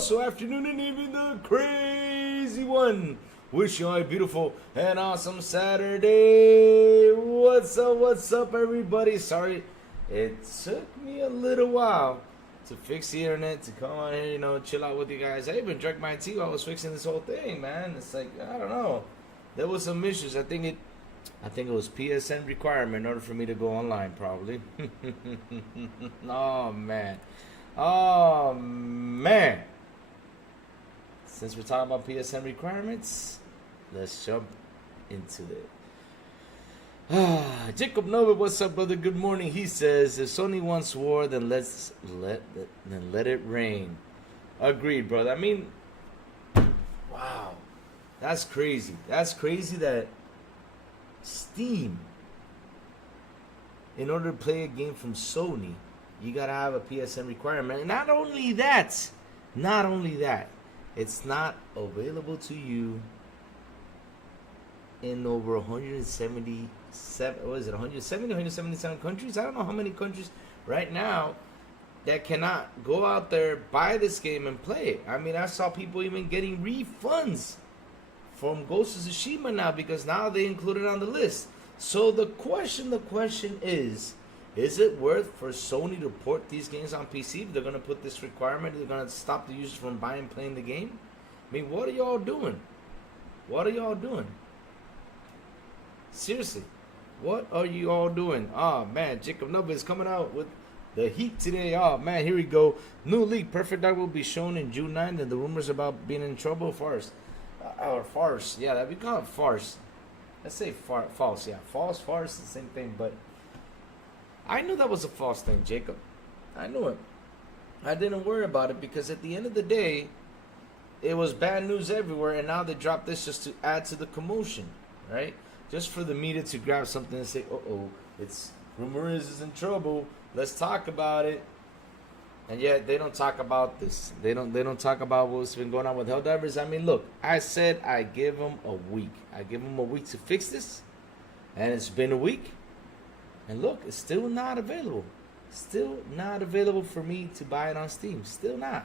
also afternoon and evening, the crazy one. Wish you all a beautiful and awesome Saturday. What's up, everybody? Sorry, it took me a little while to fix the internet, to come on here, chill out with you guys. I even drank my tea while I was fixing this whole thing, man. It's like, I don't know. There was some issues. I think it was PSN requirement in order for me to go online, probably. Oh, man. Oh, man. Since we're talking about PSN requirements, let's jump into it. Jacob Nova, what's up, brother? Good morning. He says, if Sony wants war, then let it rain. Agreed, brother. I mean, wow. That's crazy. That's crazy that Steam, in order to play a game from Sony, you gotta have a PSN requirement. And not only that, it's not available to you in over 177 countries. I don't know how many countries right now that cannot go out there, buy this game and play it. I mean, I saw people even getting refunds from Ghost of Tsushima now because now they include it on the list. So the question is it worth for Sony to port these games on PC? They're going to put this requirement. They're going to stop the users from buying and playing the game. I mean, what are y'all doing? What are y'all doing? Seriously, what are you all doing? Oh, man, Jacob Nubba is coming out with the heat today. Oh, man, here we go. New league, Perfect Dark will be shown in June 9th, and the rumors about being in trouble, farce. Or farce, yeah, that we call it farce. Let's say false, yeah. False, farce, the same thing, but I knew that was a false thing, Jacob. I knew it. I didn't worry about it because at the end of the day, it was bad news everywhere, and now they dropped this just to add to the commotion, right? Just for the media to grab something and say, it's rumor is in trouble. Let's talk about it. And yet they don't talk about this. They don't talk about what's been going on with Helldivers. I mean, look, I said I give them a week. I give them a week to fix this, and it's been a week. And look, it's still not available. Still not available for me to buy it on Steam. Still not.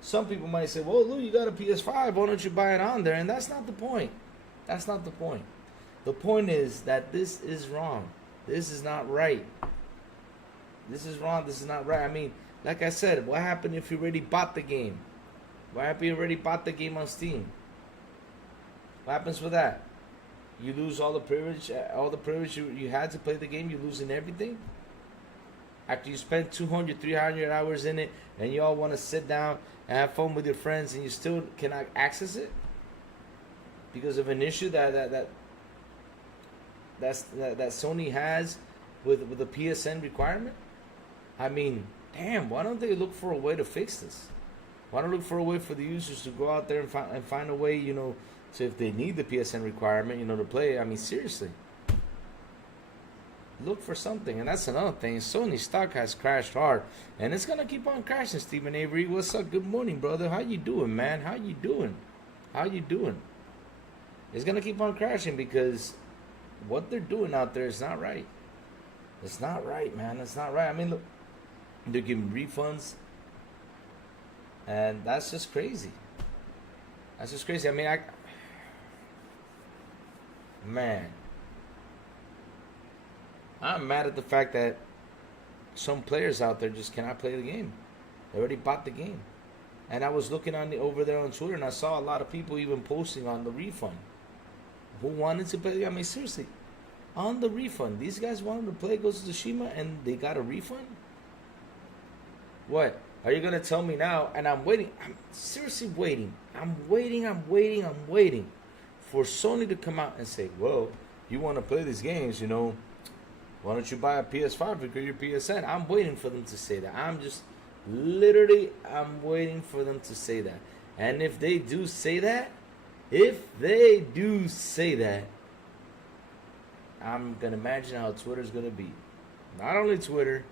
Some people might say, well, Lou, you got a PS5. Why don't you buy it on there? And that's not the point. That's not the point. The point is that this is wrong. This is not right. This is wrong. This is not right. I mean, like I said, what happened if you already bought the game? What happened if you already bought the game on Steam? What happens with that? You lose all the privilege you had to play the game. You're losing everything. After you spend 200, 300 hours in it, and you all want to sit down and have fun with your friends, and you still cannot access it because of an issue that Sony has with the PSN requirement. I mean, damn, why don't they look for a way to fix this? Why don't look for a way for the users to go out there and find a way, so if they need the PSN requirement, to play. I mean, seriously. Look for something. And that's another thing. Sony stock has crashed hard. And it's going to keep on crashing, Stephen Avery. What's up? Good morning, brother. How you doing, man? How you doing? It's going to keep on crashing because what they're doing out there is not right. It's not right, man. It's not right. I mean, look. They're giving refunds. And that's just crazy. That's just crazy. I mean, I'm mad at the fact that some players out there just cannot play the game. They already bought the game. And I was looking over there on Twitter, and I saw a lot of people even posting on the refund who wanted to play. I mean, seriously, on the refund, these guys wanted to play Ghost of Tsushima, and they got a refund? What? Are you going to tell me now? And I'm waiting. I'm seriously waiting. I'm waiting for Sony to come out and say, well, you want to play these games, why don't you buy a PS5 because your PSN? I'm waiting for them to say that. I'm waiting for them to say that. And if they do say that, I'm going to imagine how Twitter's going to be. Not only Twitter,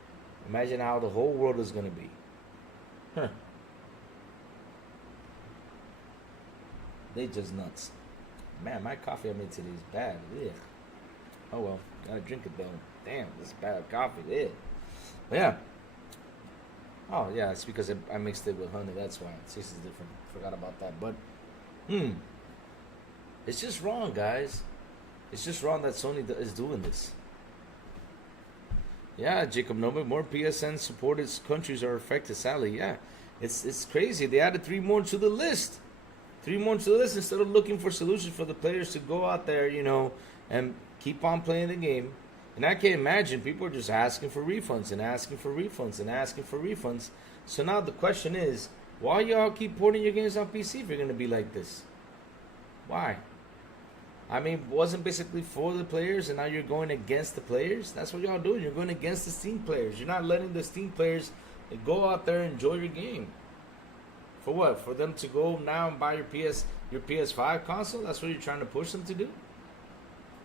imagine how the whole world is going to be. They just nuts. Man, my coffee I made today is bad. Ugh. Oh well, gotta drink it though. Damn, this is bad coffee. Ugh. But yeah, Oh yeah, it's because I mixed it with honey. That's why it tastes different. Forgot about that. But it's just wrong, guys. It's just wrong that Sony is doing this. Yeah, Jacob Nobel, more PSN supported countries are affected. Sadly, yeah, it's crazy. They added 3 more to the list. 3 more to the list instead of looking for solutions for the players to go out there, and keep on playing the game. And I can't imagine people are just asking for refunds and asking for refunds and asking for refunds. So now the question is, why y'all keep porting your games on PC if you're gonna be like this? Why? I mean, wasn't basically for the players, and now you're going against the players? That's what y'all doing. You're going against the Steam players. You're not letting the Steam players go out there and enjoy your game. For what? For them to go now and buy your PS5 console? That's what you're trying to push them to do?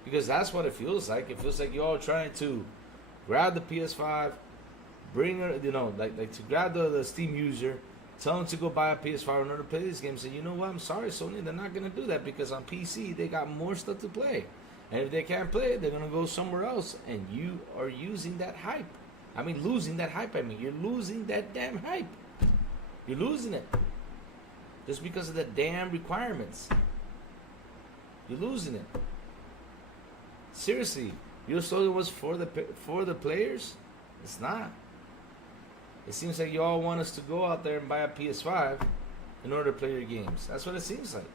Because that's what it feels like. It feels like you're all trying to grab the PS5, bring her, like to grab the Steam user, tell them to go buy a PS5 in order to play these games. And you know what? I'm sorry, Sony, they're not going to do that because on PC, they got more stuff to play. And if they can't play it, they're going to go somewhere else. And you are using that hype. I mean, losing that hype. You're losing that damn hype. You're losing it. Just because of the damn requirements. You're losing it. Seriously, your slogan was for the players? It's not. It seems like you all want us to go out there and buy a PS5 in order to play your games. That's what it seems like.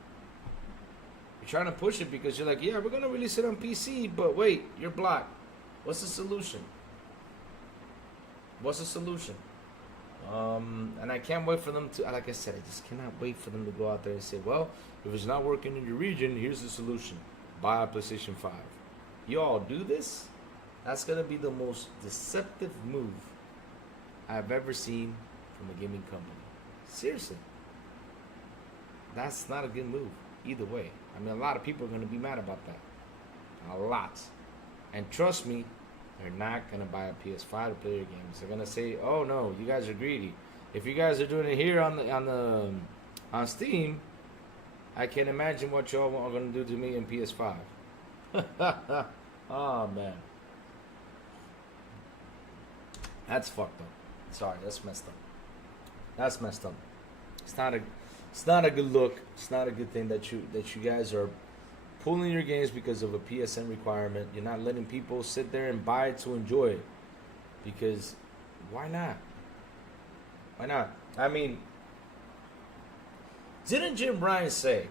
You're trying to push it because you're like, yeah, we're going to release it on PC, but wait, you're blocked. What's the solution? What's the solution? And I can't wait for them to, like I said, I just cannot wait for them to go out there and say, well, if it's not working in your region, here's the solution. Buy a PlayStation 5. You all do this? That's going to be the most deceptive move I've ever seen from a gaming company. Seriously. That's not a good move either way. I mean, a lot of people are going to be mad about that. A lot. And trust me, they're not going to buy a PS5 to play your games. They're going to say, oh no, you guys are greedy. If you guys are doing it here on Steam, I can't imagine what y'all are going to do to me in PS5. Oh man, that's fucked up. Sorry, that's messed up. That's messed up. It's not a good look. It's not a good thing that you guys are pulling your games because of a PSN requirement. You're not letting people sit there and buy it to enjoy it. Because why not? Why not? I mean, didn't Jim Ryan say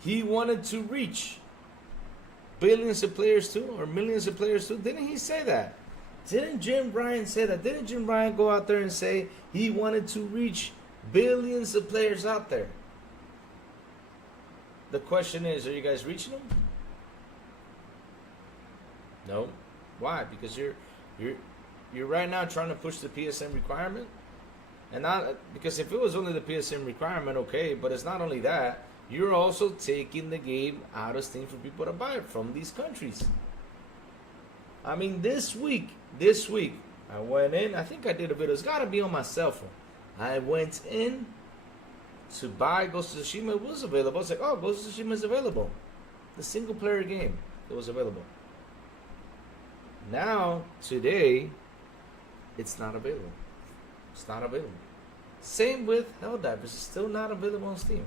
he wanted to reach billions of players too, or millions of players too? Didn't he say that? Didn't Jim Ryan say that? Didn't Jim Ryan go out there and say he wanted to reach billions of players out there? The question is, are you guys reaching them? No. Why? Because you're right now trying to push the PSN requirement, and not because if it was only the PSN requirement, okay, but it's not only that. You're also taking the game out of Steam for people to buy it from these countries. I mean, this week, I went in. I think I did a video. It's got to be on my cell phone. I went in to buy Ghost of Tsushima. It was available. I was like, oh, Ghost of Tsushima is available. The single-player game. It was available. Now, today, it's not available. It's not available. Same with Helldivers. It's still not available on Steam.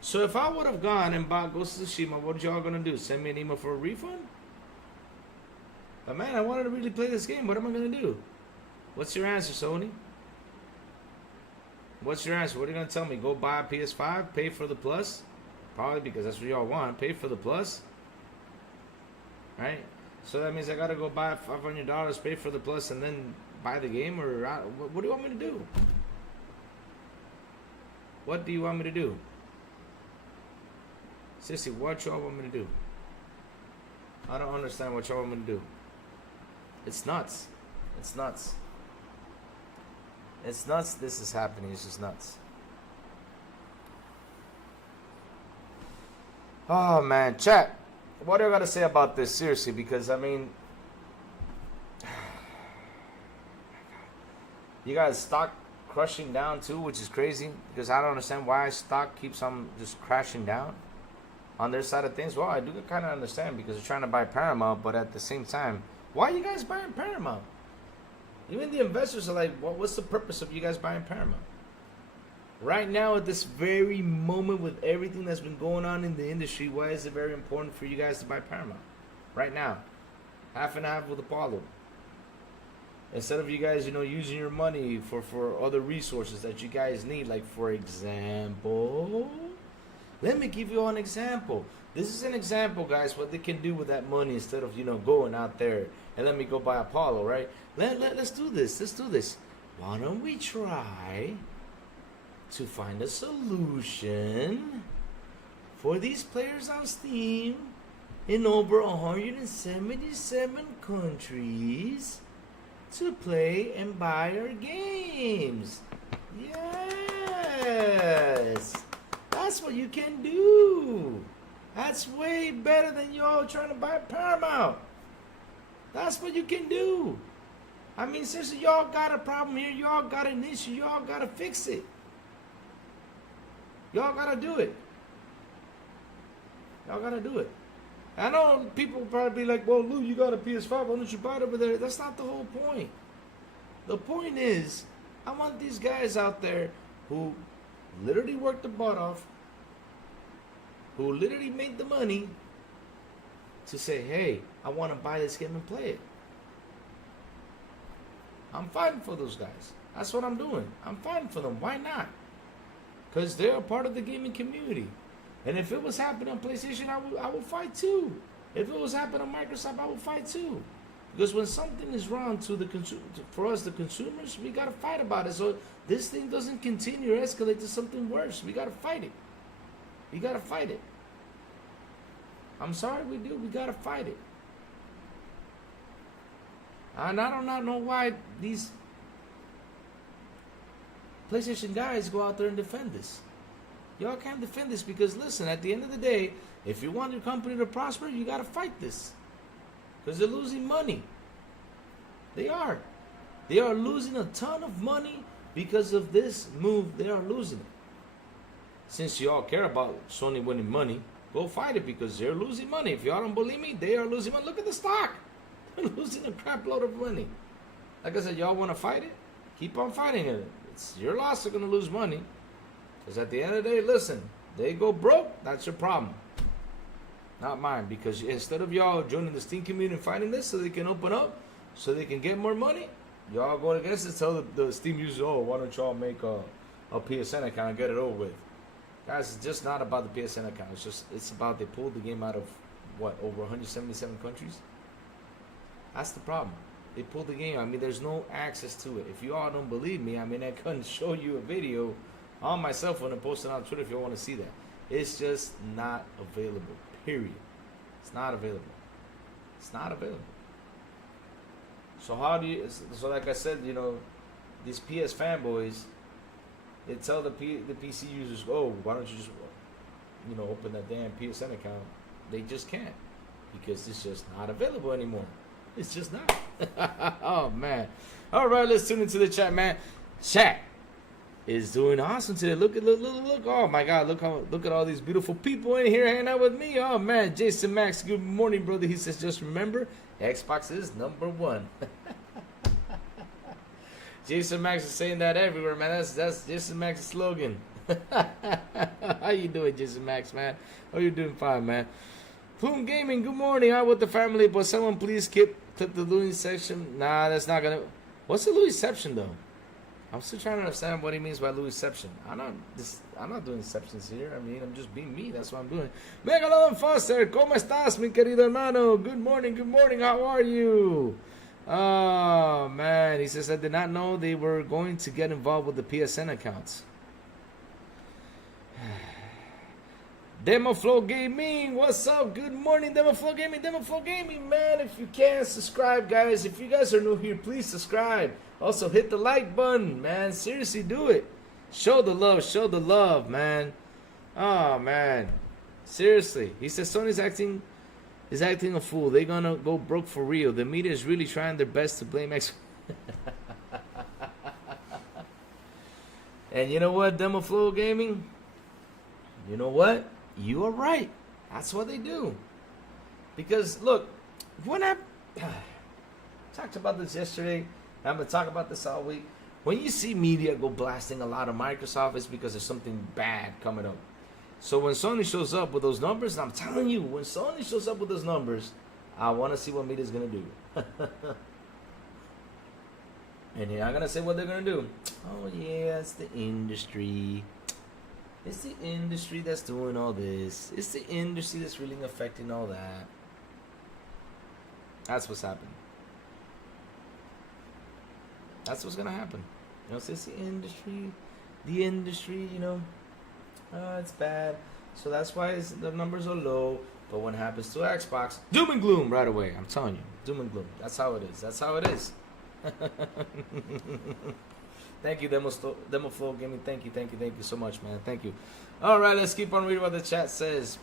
So if I would have gone and bought Ghost of Tsushima, what y'all gonna do? Send me an email for a refund? But man, I wanted to really play this game. What am I gonna do? What's your answer, Sony? What's your answer? What are you gonna tell me? Go buy a PS5, pay for the plus? Probably because that's what y'all want. Pay for the plus, right? So that means I gotta go buy $500, pay for the plus, and then buy the game, or what do you want me to do? What do you want me to do? Seriously, what y'all want me to do? I don't understand what y'all want me to do. It's nuts. It's nuts. It's nuts this is happening. It's just nuts. Oh, man. Chat, what do I got to say about this? Seriously, because, I mean, you guys stock crushing down too, which is crazy, because I don't understand why stock keeps on just crashing down on their side of things. Well, I do kind of understand because they're trying to buy Paramount, but at the same time, why are you guys buying Paramount? Even the investors are like, what's the purpose of you guys buying Paramount? Right now, at this very moment, with everything that's been going on in the industry, why is it very important for you guys to buy Paramount? Right now, half and half with Apollo. Instead of you guys, using your money for other resources that you guys need, like for example, let me give you an example. This is an example, guys, what they can do with that money instead of going out there and let me go buy Apollo, right? Let's do this. Let's do this. Why don't we try to find a solution for these players on Steam in over 177 countries to play and buy our games? Yes, that's what you can do. That's way better than y'all trying to buy Paramount. That's what you can do. I mean, seriously, y'all got a problem here. Y'all got an issue. Y'all got to fix it. Y'all got to do it. Y'all got to do it. I know people will probably be like, well, Lou, you got a PS5. Why don't you buy it over there? That's not the whole point. The point is, I want these guys out there who literally worked the butt off, who literally made the money, to say, hey, I want to buy this game and play it. I'm fighting for those guys. That's what I'm doing. I'm fighting for them. Why not? Because they're a part of the gaming community. And if it was happening on PlayStation, I would fight too. If it was happening on Microsoft, I would fight too. Because when something is wrong to the for us, the consumers, we got to fight about it. So this thing doesn't continue or escalate to something worse. We got to fight it. We got to fight it. I'm sorry, we do. We got to fight it. And I do not know why these PlayStation guys go out there and defend this. Y'all can't defend this because, listen, at the end of the day, if you want your company to prosper, you got to fight this. Because they're losing money. They are. They are losing a ton of money because of this move. They are losing it. Since y'all care about Sony winning money, go fight it because they're losing money. If y'all don't believe me, they are losing money. Look at the stock. They're losing a crap load of money. Like I said, y'all want to fight it? Keep on fighting it. It's your loss. They're going to lose money. Because at the end of the day, listen, they go broke, that's your problem. Not mine. Because instead of y'all joining the Steam community and fighting this so they can open up, so they can get more money, y'all go against it, tell the Steam users, oh, why don't y'all make a PSN account and get it over with. Guys, it's just not about the PSN account. It's about they pulled the game out of, what, over 177 countries? That's the problem. They pulled the game. I mean, there's no access to it. If you all don't believe me, I mean, I couldn't show you a video on my cell phone and post it on Twitter if you want to see that. It's just not available, period. It's not available. It's not available. So how do you, so like I said, these PS fanboys, they tell the PC users, oh, why don't you just, open that damn PSN account? They just can't because it's just not available anymore. It's just not. Oh, man. All right, let's tune into the chat, man. Chat is doing awesome today. Look. Oh, my God. Look at all these beautiful people in here hanging out with me. Oh, man. Jason Max, good morning, brother. He says, just remember, Xbox is #1. Jason Max is saying that everywhere, man. That's Jason Max's slogan. How you doing, Jason Max, man? Oh, you're doing fine, man. Plume Gaming, good morning. I'm with the family, but someone please clip the Louis section. Nah, that's not gonna. What's the Louis exception though? I'm still trying to understand what he means by Louis exception. I'm not doing exceptions here. I mean, I'm just being me. That's what I'm doing. Megalodon Foster, ¿cómo estás, mi querido hermano? Good morning. How are you? Oh man, he says I did not know they were going to get involved with the PSN accounts. DemoFlow Gaming, what's up? Good morning, DemoFlow Gaming, man. If you can, subscribe, guys. If you guys are new here, please subscribe. Also, hit the like button, man. Seriously, do it. Show the love, man. Oh, man. Seriously. He says Sony's acting a fool. They're gonna go broke for real. The media is really trying their best to blame X. And you know what, DemoFlow Gaming? You know what? You are right. That's what they do. Because, look, when I talked about this yesterday, I'm going to talk about this all week. When you see media go blasting a lot of Microsoft, it's because there's something bad coming up. So when Sony shows up with those numbers, and I'm telling you, when Sony shows up with those numbers, I want to see what media's going to do. And you're not going to say what they're going to do. Oh, yeah, it's the industry. It's the industry that's doing all this. It's the industry that's really affecting all that. That's what's happening. That's what's going to happen. You know, it's the industry. The industry, you know, it's bad. So that's why the numbers are low. But when it happens to Xbox, doom and gloom right away. I'm telling you, doom and gloom. That's how it is. That's how it is. Thank you, Demo Flow Gaming. Thank you so much, man. Thank you. All right, let's keep on reading what the chat says.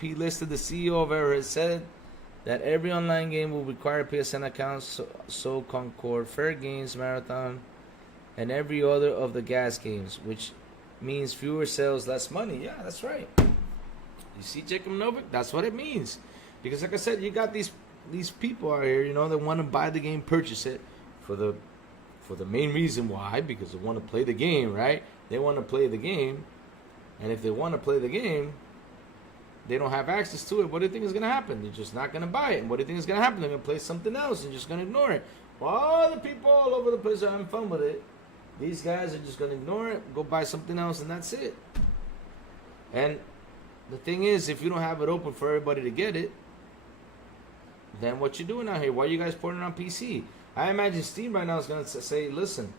P listed the CEO of Error has said that every online game will require a PSN account. So Concord, Fair Games, Marathon, and every other of the gas games, which means fewer sales, less money. Yeah, that's right. You see, Jacob Novak, that's what it means. Because like I said, you got these people out here, you know, that want to buy the game, purchase it for the main reason why, because they want to play the game, right? They want to play the game, and if they want to play the game, they don't have access to it. What do you think is going to happen? They're just not going to buy it. And what do you think is going to happen? They're going to play something else and just going to ignore it. While the people all over the place are having fun with it, these guys are just going to ignore it, go buy something else, and that's it. And the thing is, if you don't have it open for everybody to get it, then what you doing out here? Why are you guys porting it on PC? I imagine Steam right now is going to say, listen,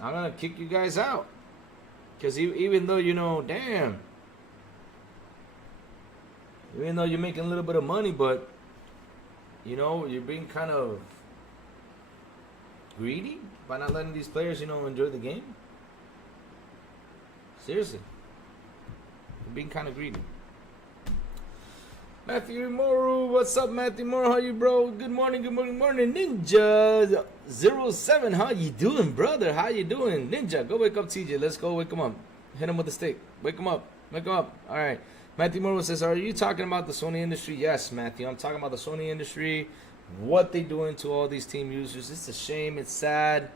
I'm going to kick you guys out. Because even though, you know, damn, even though you're making a little bit of money, but, you know, you're being kind of greedy by not letting these players, you know, enjoy the game. Seriously. You're being kind of greedy. Matthew Moru, what's up, Matthew Moru? How you, bro? Good morning, Ninja 07, how you doing, brother? How you doing? Ninja, go wake up TJ. Let's go wake him up. Hit him with the stick. Wake him up. Wake him up. All right. Matthew Moru says, are you talking about the Sony industry? Yes, Matthew. I'm talking about the Sony industry. What they doing to all these team users. It's a shame. It's sad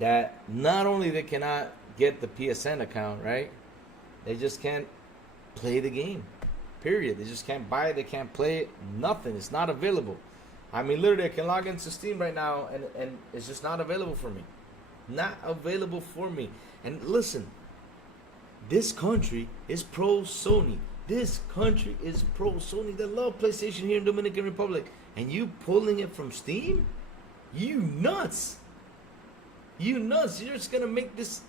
that not only they cannot get the PSN account, right? They just can't play the game. Period. They just can't buy it. They can't play it. Nothing. It's not available. I mean, literally, I can log into Steam right now, and it's just not available for me. Not available for me. And listen, this country is pro-Sony. This country is pro-Sony. They love PlayStation here in Dominican Republic. And you pulling it from Steam? You nuts. You nuts. You're just going to make these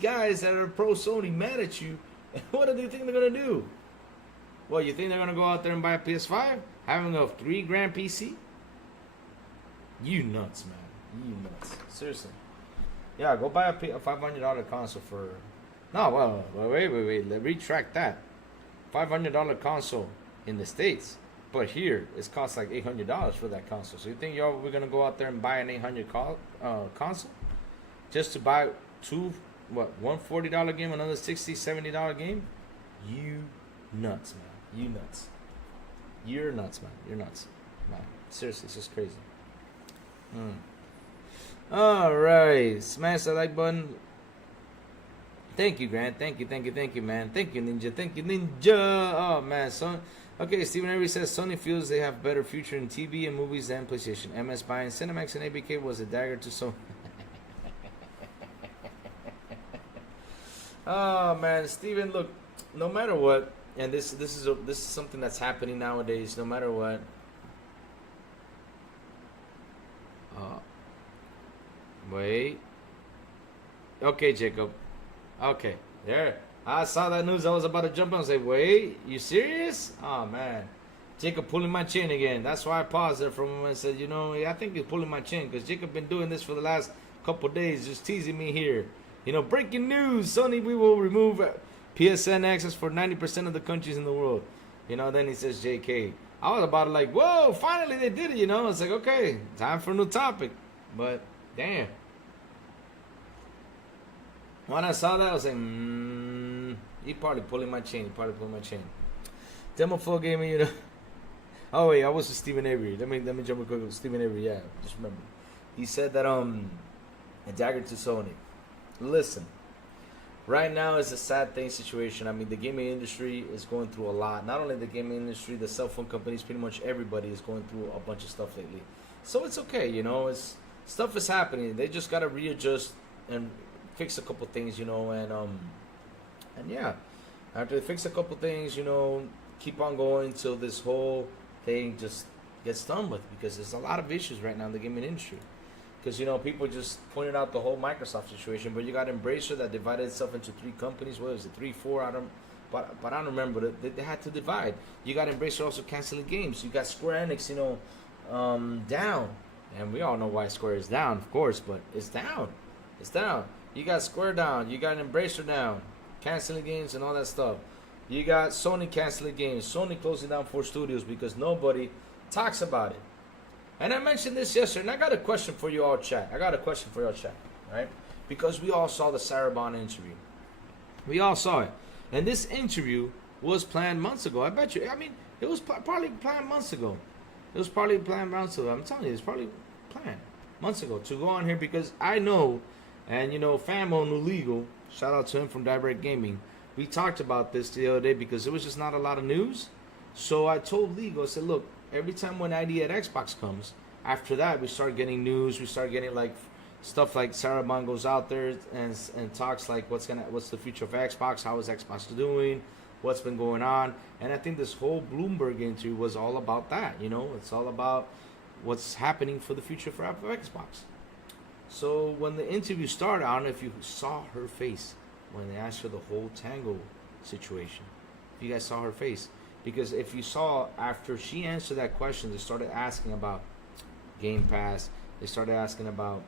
guys that are pro-Sony mad at you. And what do you think they're going to do? Well, you think they're going to go out there and buy a PS5? Having a $3,000 PC? You nuts, man. You nuts. Seriously. Yeah, go buy a $500 console for... No, well, wait. Retract that. $500 console in the States. But here, it costs like $800 for that console. So you think we're going to go out there and buy an $800 console? Just to buy one $40 game, another $60, $70 game? You nuts, man. You nuts. You're nuts, man. You're nuts. Man, seriously, it's just crazy. Alright. Smash that like button. Thank you, Grant. Thank you, man. Thank you, Ninja. Oh, man. Okay, Stephen Avery says Sony feels they have better future in TV and movies than PlayStation. MS buying Cinemax and ABK was a dagger to Sony. Oh, man. Stephen, look, no matter what, and this is something that's happening nowadays. No matter what, wait. Okay, Jacob. Okay, there. I saw that news. I was about to jump on and say, wait, you serious? Oh man, Jacob pulling my chin again. That's why I paused there for a moment and said, you know, I think he's pulling my chin because Jacob been doing this for the last couple days, just teasing me here. You know, breaking news: Sony, we will remove PSN access for 90% of the countries in the world. You know, then he says JK. I was about to like, whoa, finally they did it, you know. It's like, okay, time for a new topic. But, damn. When I saw that, I was like, he probably pulling my chain. Demo Flow Gaming, you know. Oh, wait, I was with Stephen Avery. Let me jump real quick with Stephen Avery, yeah. Just remember. He said that a dagger to Sony. Listen, right now is a sad thing situation. I mean, the gaming industry is going through a lot. Not only the gaming industry, the cell phone companies, pretty much everybody is going through a bunch of stuff lately. So it's okay, you know. It's stuff is happening. They just gotta readjust and fix a couple things, you know. And yeah, after they fix a couple things, you know, keep on going till this whole thing just gets done with, because there's a lot of issues right now in the gaming industry. Because, you know, people just pointed out the whole Microsoft situation, but you got Embracer that divided itself into 3 companies. What is it, 3, 4? I don't, but I don't remember. They had to divide. You got Embracer also canceling games. You got Square Enix, you know, down, and we all know why Square is down, of course, but it's down. It's down. You got Square down. You got Embracer down, canceling games and all that stuff. You got Sony canceling games. Sony closing down 4 studios because nobody talks about it. And I mentioned this yesterday, and I got a question for you all, chat. Right? Because we all saw the Sarabon interview. We all saw it. And this interview was planned months ago. I bet you. I mean, it was probably planned months ago. I'm telling you, it's probably planned months ago to go on here, because I know, and you know, Famo New Legal, shout out to him from Direct Gaming. We talked about this the other day because there was just not a lot of news. So I told Legal, I said, look, every time when ID at Xbox comes, after that we start getting news. We start getting like stuff like Sarabon goes out there and talks like what's the future of Xbox, how is Xbox doing, what's been going on. And I think this whole Bloomberg interview was all about that. You know, it's all about what's happening for the future for Xbox. So when the interview started, I don't know if you saw her face when they asked her the whole Tango situation. If you guys saw her face. Because if you saw, after she answered that question, they started asking about Game Pass. They started asking about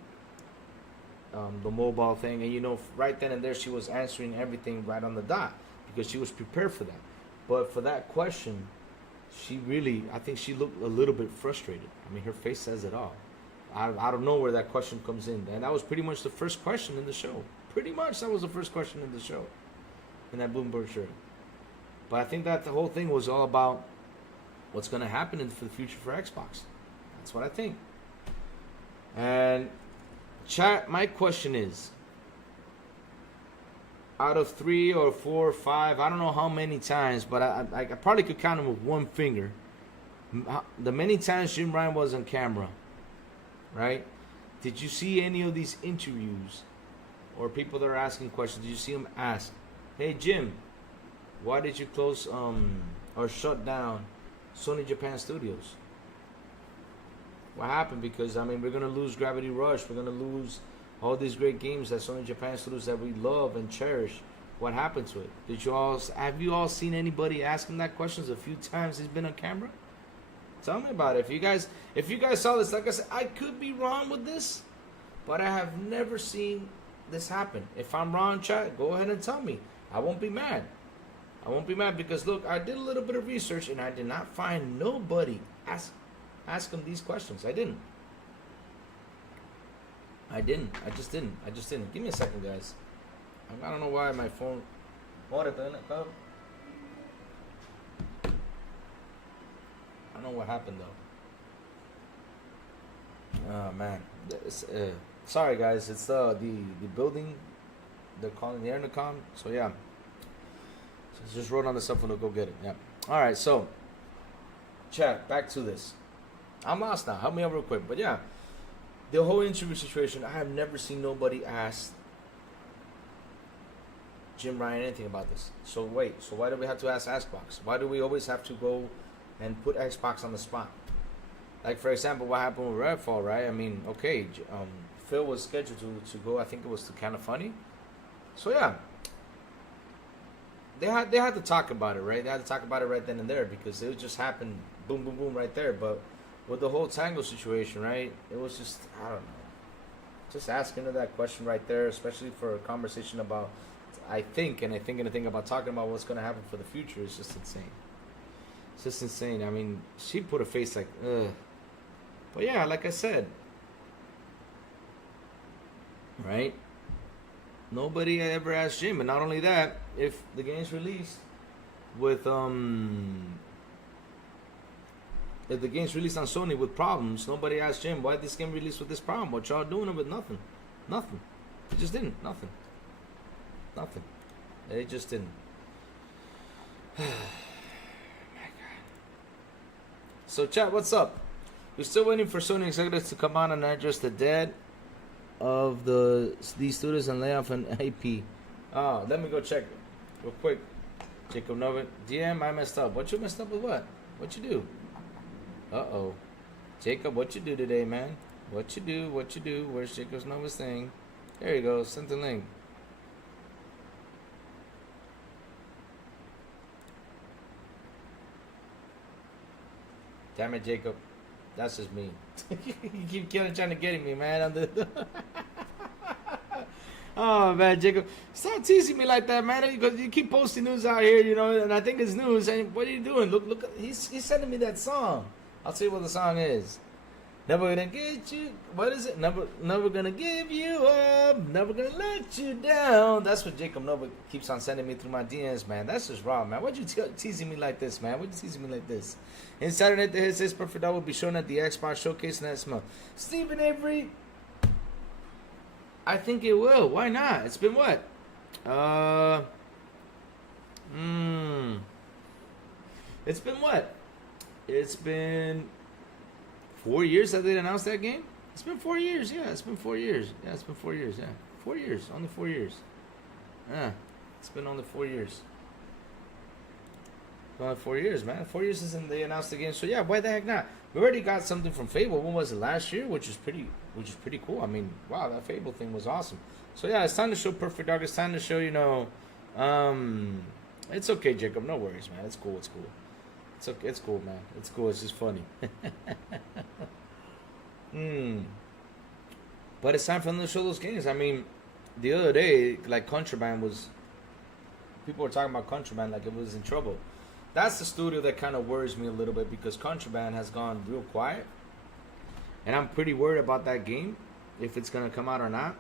the mobile thing. And, you know, right then and there, she was answering everything right on the dot because she was prepared for that. But for that question, I think she looked a little bit frustrated. I mean, her face says it all. I don't know where that question comes in. And that was pretty much the first question in the show. Pretty much that was the first question in the show. In that Bloomberg shirt. But I think that the whole thing was all about what's going to happen for the future for Xbox. That's what I think. And chat, my question is, out of 3 or 4 or 5, I don't know how many times, but I probably could count them with one finger, the many times Jim Ryan was on camera, right? Did you see any of these interviews or people that are asking questions? Did you see him ask, hey, Jim, why did you close or shut down Sony Japan Studios? What happened? Because, I mean, we're going to lose Gravity Rush. We're going to lose all these great games that Sony Japan Studios that we love and cherish. What happened to it? Have you all seen anybody ask him that questions a few times he's been on camera? Tell me about it. If you guys saw this, like I said, I could be wrong with this, but I have never seen this happen. If I'm wrong, chat, go ahead and tell me. I won't be mad. I won't be mad because, look, I did a little bit of research and I did not find nobody ask him these questions. I didn't. I just didn't. Give me a second, guys. I don't know why my phone... I don't know what happened, though. Oh, man. Sorry, guys. It's the building. They're calling the intercom. So, yeah. Just wrote on the cell phone to go get it. Yeah. All right. So, chat. Back to this. I'm lost now. Help me out real quick. But yeah, the whole interview situation. I have never seen nobody ask Jim Ryan anything about this. So wait. So why do we have to ask Xbox? Why do we always have to go and put Xbox on the spot? Like, for example, what happened with Redfall, right? I mean, okay, Phil was scheduled to go. I think it was to Kinda Funny. So yeah. They had to talk about it, right? They had to talk about it right then and there because it just happened, boom, boom, boom, right there. But with the whole Tango situation, right? It was just, I don't know, just asking her that question right there, especially for a conversation about, I think about talking about what's going to happen for the future is just insane. It's just insane. I mean, she put a face like, ugh. But yeah, like I said, right? Nobody ever asked Jim, and not only that, if the game's released with if the game's released on Sony with problems, nobody asked Jim, why this game released with this problem? What y'all doing with nothing? Nothing. It just didn't. Nothing. Nothing. It just didn't. My God. So, chat, what's up? We're still waiting for Sony executives to come on and address the dead of these studios and lay off an AP. Oh, let me go check it real quick. Jacob Novak. DM, I messed up. What you messed up with what? What you do? Uh-oh. Jacob, what you do today, man? What you do? What you do? Where's Jacob's Nova's thing? There you go. Send the link. Damn it, Jacob. That's just me. You keep trying to get at me, man. Oh, man, Jacob. Stop teasing me like that, man. Because you keep posting news out here, you know, and I think it's news. And what are you doing? Look. He's sending me that song. I'll tell you what the song is. Never gonna get you. What is it? Never gonna give you up. Never gonna let you down. That's what Jacob Nova keeps on sending me through my DMs, man. That's just wrong, man. Why'd you teasing me like this, man? Why'd you teasing me like this? In Saturday Night, the hits this perfect dog will be shown at the Xbox Showcase next month. Stephen Avery. I think it will. Why not? It's been what? It's been what? It's been 4 years that they announced that game? It's been 4 years, yeah. It's been 4 years. Yeah, it's been 4 years, yeah. 4 years. Only 4 years. Yeah. It's been only 4 years. Only 4 years, man. 4 years since they announced the game. So yeah, why the heck not? We already got something from Fable. When was it? Last year, which is pretty cool. I mean, wow, that Fable thing was awesome. So yeah, it's time to show Perfect Dark. It's time to show, you know, it's okay, Jacob. No worries, man. It's cool. It's cool. It's okay. It's cool, man. It's cool. It's just funny. But it's time for them to show those games. I mean, the other day, like Contraband was, people were talking about Contraband like it was in trouble. That's the studio that kind of worries me a little bit because Contraband has gone real quiet. And I'm pretty worried about that game, if it's going to come out or not.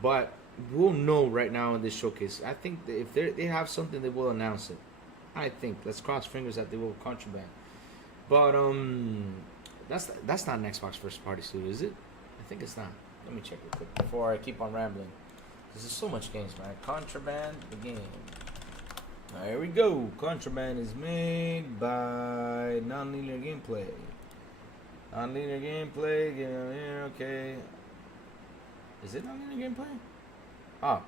But we'll know right now in this showcase. I think that if they have something, they will announce it. I think. Let's cross fingers that they will Contraband. But that's not an Xbox first party studio, is it? I think it's not. Let me check real quick before I keep on rambling. Because there's so much games, man. Contraband, the game. Here we go. Contraband is made by Nonlinear Gameplay. Nonlinear Gameplay. Get on here, okay. Is it Nonlinear Gameplay? Oh,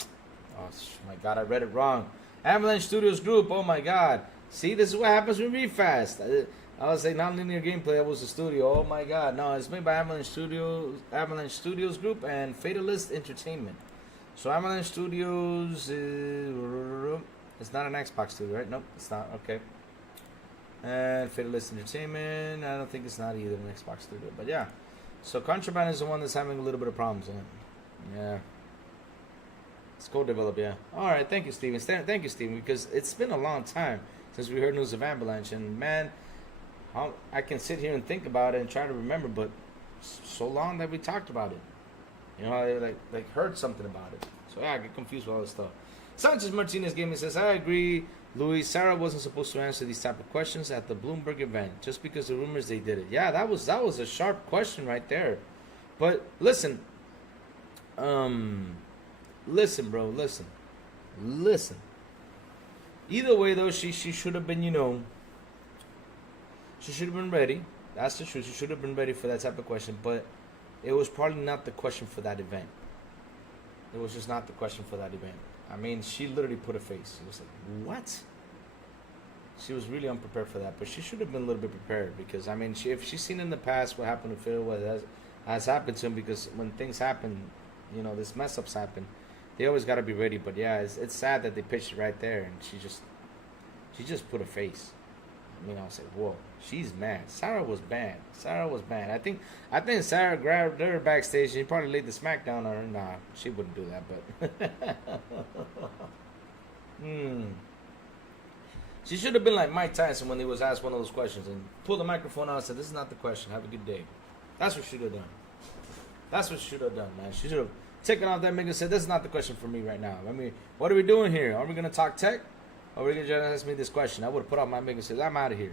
my God, I read it wrong. Avalanche Studios Group. Oh my God. See, this is what happens when we read fast. I was saying Nonlinear Gameplay. That was the studio. Oh my God. No, it's made by Avalanche Studios Group and Fatalist Entertainment. So Avalanche Studios is. It's not an Xbox studio, right? Nope, it's not. Okay. And Fatalist Entertainment, I don't think it's not either an Xbox studio. But yeah. So Contraband is the one that's having a little bit of problems. Yeah. It's co-developed, yeah. Alright, thank you, Steven. Thank you, Steven, because it's been a long time since we heard news of Avalanche. And man, I can sit here and think about it and try to remember, but so long that we talked about it. You know, I like heard something about it. So yeah, I get confused with all this stuff. Sanchez Martinez Gaming says, I agree, Luis. Sarah wasn't supposed to answer these type of questions at the Bloomberg event just because the rumors they did it. Yeah, that was a sharp question right there. But listen, listen, bro, listen. Either way, though, she should have been, you know, she should have been ready. That's the truth. She should have been ready for that type of question. But it was probably not the question for that event. It was just not the question for that event. I mean, she literally put a face. It was like, what? She was really unprepared for that. But she should have been a little bit prepared because, I mean, if she's seen in the past what happened to Phil, what has happened to him, because when things happen, you know, this mess-ups happen, they always got to be ready. But, yeah, it's sad that they pitched it right there, and she just put a face. I mean, I was like, whoa, she's mad. Sarah was bad. I think Sarah grabbed her backstage and he probably laid the smackdown on her. Nah, she wouldn't do that, but she should have been like Mike Tyson when he was asked one of those questions and pulled the microphone out and said, this is not the question. Have a good day. That's what she should have done. That's what she should have done, man. She should have taken off that mic and said, this is not the question for me right now. I mean, what are we doing here? Are we going to talk tech? Or are we going to ask me this question? I would have put out my mic and said, I'm out of here.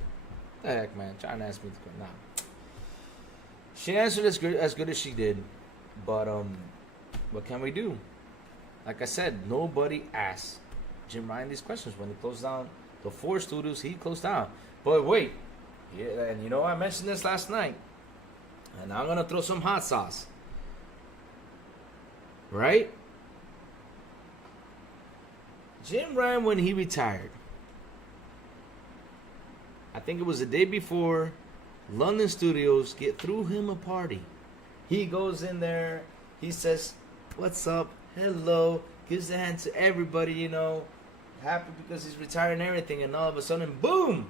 The heck, man? Trying to ask me to nah. She answered as good as she did, but what can we do? Like I said, nobody asked Jim Ryan these questions when he closed down the 4 studios he closed down. But wait, yeah, and you know I mentioned this last night, and I'm gonna throw some hot sauce. Right? Jim Ryan, when he retired, I think it was the day before, London Studios threw him a party. He goes in there, he says, "What's up? Hello," gives a hand to everybody, you know, happy because he's retired and everything, and all of a sudden, boom!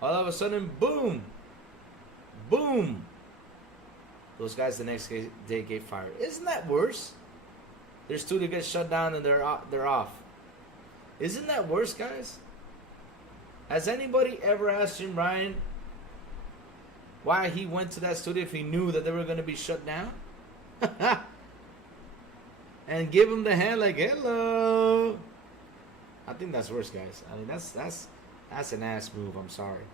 All of a sudden, boom! Boom! Those guys the next day get fired. Isn't that worse? Their studio gets shut down and they're off. Isn't that worse, guys? Has anybody ever asked Jim Ryan why he went to that studio if he knew that they were going to be shut down? And give him the hand like, hello. I think that's worse, guys. I mean, that's an ass move. I'm sorry.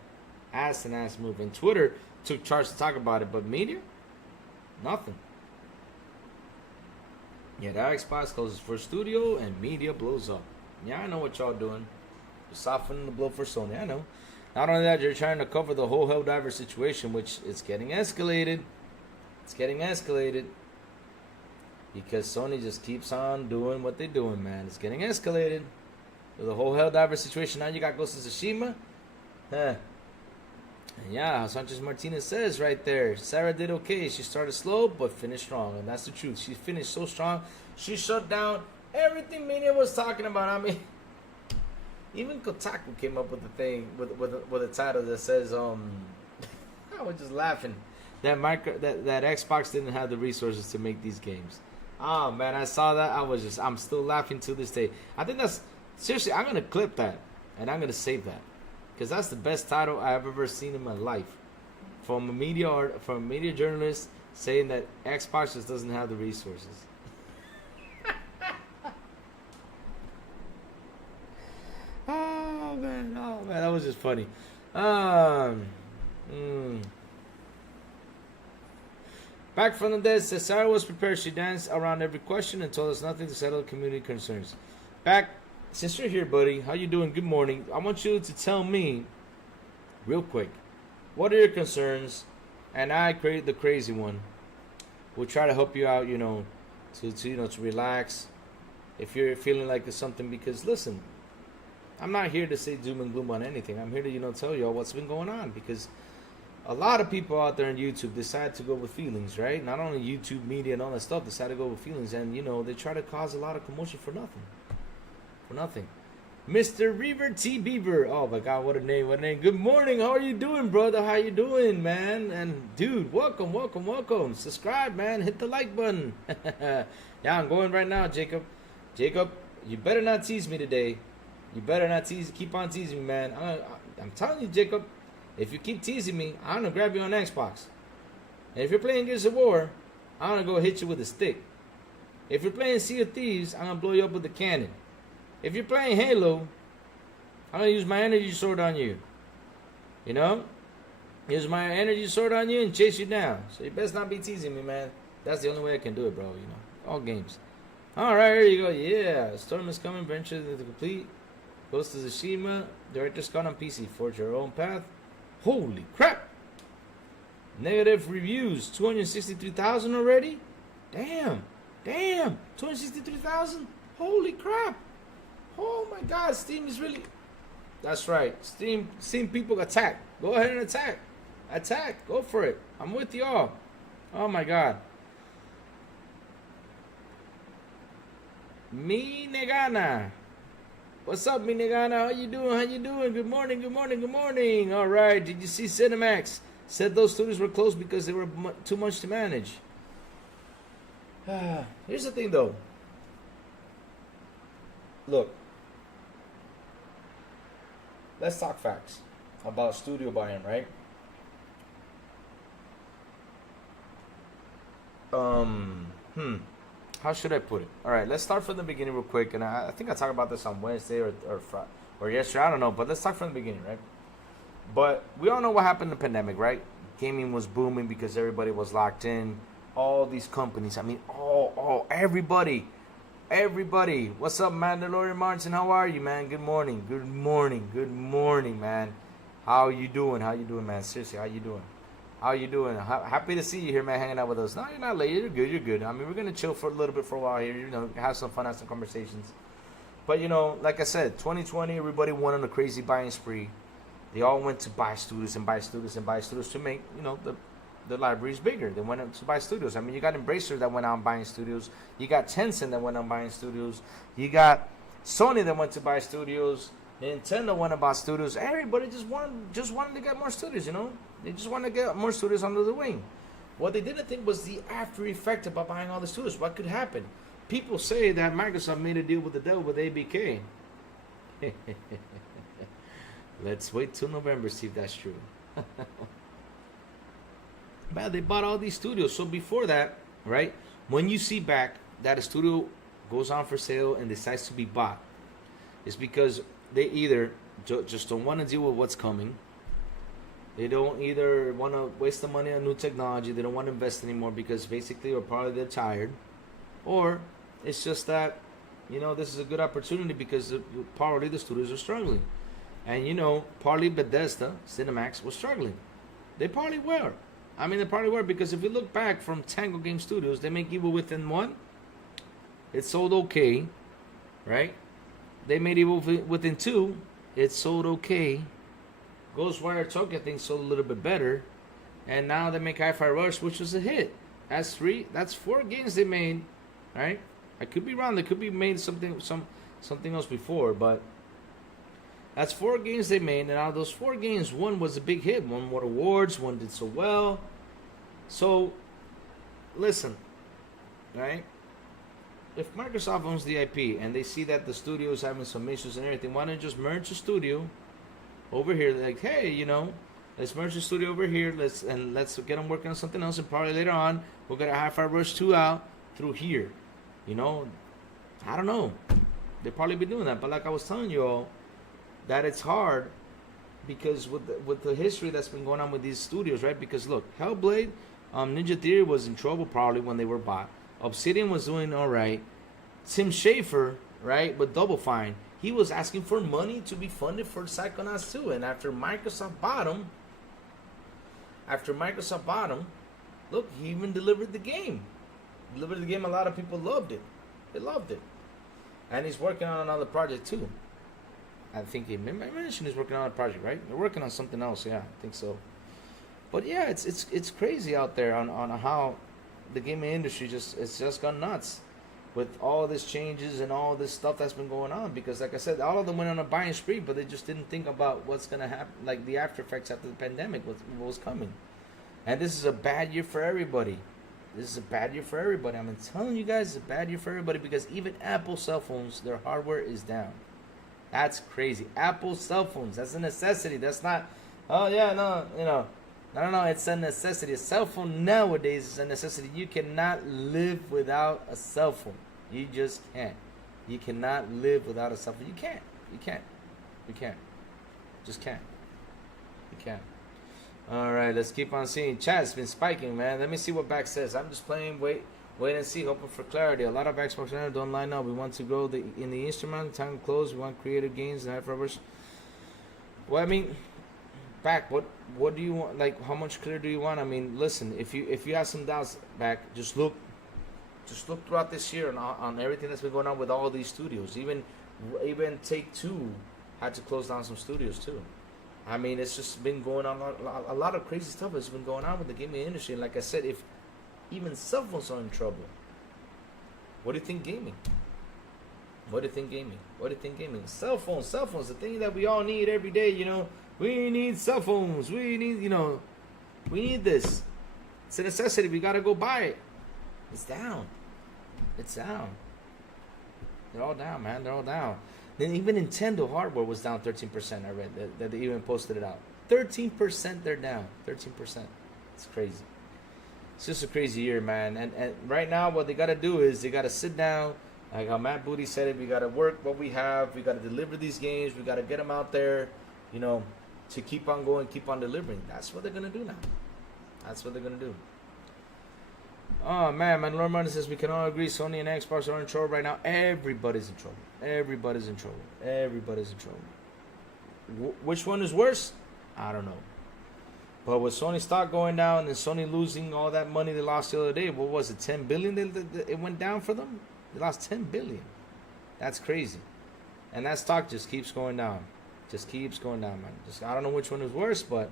That's an ass move. And Twitter took charge to talk about it, but media, nothing. Yeah, the Xbox closes for studio and media blows up. Yeah, I know what y'all doing. You're softening the blow for Sony. I know. Not only that, you're trying to cover the whole Helldiver situation, which is getting escalated. It's getting escalated. Because Sony just keeps on doing what they're doing, man. It's getting escalated. With the whole Helldiver situation, now you got Ghost of Tsushima. Huh. And yeah, Sanchez Martinez says right there, Sarah did okay. She started slow, but finished strong. And that's the truth. She finished so strong. She shut down everything Mania was talking about. I mean, even Kotaku came up with the thing, with a title that says, I was just laughing. That Xbox didn't have the resources to make these games. Oh, man, I saw that. I'm still laughing to this day. I think that's, seriously, I'm going to clip that. And I'm going to save that. Because that's the best title I've ever seen in my life. From a media journalist saying that Xbox just doesn't have the resources. Oh man, that was just funny. Back from the dead says Sarah was prepared. She danced around every question and told us nothing to settle community concerns. Back. Since you're here, buddy, how you doing? Good morning. I want you to tell me, real quick, what are your concerns? And I create the crazy one. We'll try to help you out, to relax. If you're feeling like it's something, because listen, I'm not here to say doom and gloom on anything. I'm here to, tell y'all what's been going on, because a lot of people out there on YouTube decide to go with feelings, right? Not only YouTube media and all that stuff decide to go with feelings, and they try to cause a lot of commotion for nothing. Nothing. Mr. Reaver T. Beaver. Oh my God, what a name, what a name. Good morning. How are you doing, brother? How you doing, man? And dude, welcome. Subscribe, man. Hit the like button. Yeah, I'm going right now, Jacob. Jacob, you better not tease me today. You better not keep on teasing me, man. I'm telling you, Jacob, if you keep teasing me, I'm gonna grab you on Xbox. And if you're playing Gears of War, I'm gonna go hit you with a stick. If you're playing Sea of Thieves, I'm gonna blow you up with a cannon. If you're playing Halo, I'm going to use my energy sword on you. Use my energy sword on you and chase you down. So you best not be teasing me, man. That's the only way I can do it, bro. All games. All right, here you go. Yeah. Storm is coming. Venture to complete. Ghost of Tsushima. Director's Cut on PC. Forge your own path. Holy crap. Negative reviews. 263,000 already? Damn. 263,000? Holy crap. Oh my God, Steam is really... That's right. Steam people attack. Go ahead and attack. Attack. Go for it. I'm with y'all. Oh my God. Mi Negana. What's up, Mi Negana? How you doing? Good morning. All right. Did you see Cinemax? Said those studios were closed because they were too much to manage. Here's the thing, though. Look. Let's talk facts about studio buying, right? How should I put it? All right, let's start from the beginning real quick. And I think I talked about this on Wednesday or or yesterday, I don't know. But let's talk from the beginning, right? But we all know what happened in the pandemic, right? Gaming was booming because everybody was locked in. All these companies, I mean, everybody. What's up, Mandalorian Martin? How are you, man? Good morning, man. How you doing, man? Seriously, how you doing? Happy to see you here, man, hanging out with us. No, you're not late. You're good. I mean, we're going to chill for a little bit for a while here, have some fun, have some conversations. But, like I said, 2020, everybody went on a crazy buying spree. They all went to buy studios to make, the libraries bigger. They went to buy studios. I mean, you got Embracer that went out buying studios. You got Tencent that went out buying studios. You got Sony that went to buy studios. Nintendo went about studios. Everybody just wanted to get more studios, They just wanted to get more studios under the wing. What they didn't think was the after effect about buying all the studios. What could happen? People say that Microsoft made a deal with the devil with ABK. Let's wait till November, see if that's true. But they bought all these studios. So before that, right, when you see back that a studio goes on for sale and decides to be bought, it's because they either just don't want to deal with what's coming. They don't either want to waste the money on new technology. They don't want to invest anymore because basically or probably they're tired. Or it's just that, this is a good opportunity because probably the studios are struggling. And, partly Bethesda, Cinemax, was struggling. They probably were. I mean, they probably were because if you look back from Tango Game Studios, they make Evil Within 1. It sold okay, right? They made Evil Within 2. It sold okay. Ghostwire Tokyo, I think, sold a little bit better. And now they make Hi-Fi Rush, which was a hit. That's 4 games they made, right? I could be wrong. They could be made something else before, but that's 4 games they made, and out of those 4 games, one was a big hit. One won awards, one did so well. So, listen, right? If Microsoft owns the IP and they see that the studio is having some issues and everything, why don't you just merge the studio over here? Like, hey, let's merge the studio over here. Let's get them working on something else, and probably later on we'll get a Hi-Fi Rush 2 out through here. I don't know. They'll probably be doing that, but like I was telling you all, that it's hard because with the history that's been going on with these studios, right? Because look, Hellblade, Ninja Theory was in trouble probably when they were bought. Obsidian was doing all right. Tim Schafer, right, with Double Fine, he was asking for money to be funded for Psychonauts 2, and after Microsoft bought him, look, he even delivered the game. A lot of people loved it. They loved it, and he's working on another project too. I think he mentioned he's working on a project, right? They're working on something else, yeah, I think so. But yeah, it's crazy out there on how the gaming industry it's just gone nuts with all these changes and all this stuff that's been going on. Because like I said, all of them went on a buying spree, but they just didn't think about what's gonna happen, like the after effects after the pandemic, what was coming. And this is a bad year for everybody. I'm telling you guys, it's a bad year for everybody because even Apple cell phones, their hardware is down. That's crazy. Apple cell phones, that's a necessity. That's not, no, it's a necessity. A cell phone nowadays is a necessity. You cannot live without a cell phone. You just can't. You cannot live without a cell phone. You can't. Just can't. You can't. All right, let's keep on seeing. Chat's been spiking, man. Let me see what back says. I'm just playing, wait and see, hoping for clarity. A lot of Xbox owners don't line up. We want to grow in the instrument. Time close. We want creative gains and half-rubbers. Well, I mean, back. What do you want? Like, how much clear do you want? I mean, listen. If you have some doubts, back, just look throughout this year on everything that's been going on with all these studios. Even Take-Two had to close down some studios too. I mean, it's just been going on. A lot of crazy stuff has been going on with the gaming industry. And like I said, if even cell phones are in trouble, what do you think gaming? Cell phones, the thing that we all need every day, We need cell phones. We need this. It's a necessity. We got to go buy it. It's down. They're all down, man. They're all down. Then even Nintendo hardware was down 13%. I read that they even posted it out. 13% they're down. 13%. It's crazy. It's just a crazy year, man. And right now what they got to do is they got to sit down Like how Matt Booty said it, we got to work what we have. We got to deliver these games. We got to get them out there, you know, to keep on going, keep on delivering. That's what they're going to do now. That's what they're going to do. Oh, man. Lord Martin says we can all agree Sony and Xbox are in trouble right now. Everybody's in trouble. Everybody's in trouble. Everybody's in trouble. Which one is worse? I don't know. But with Sony stock going down and Sony losing all that money they lost the other day, what was it, $10 billion it went down for them? They lost $10 billion. That's crazy. And that stock just keeps going down. Just keeps going down, man. Just I don't know which one is worse, but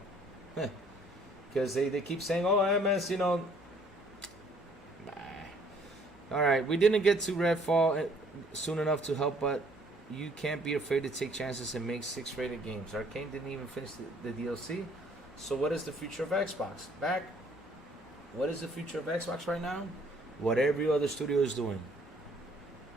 because they keep saying, oh, MS, you know. All right, we didn't get to Redfall soon enough to help, but you can't be afraid to take chances and make 6-rated games. Arcane didn't even finish the DLC. So what is the future of Xbox? What is the future of Xbox right now? What every other studio is doing.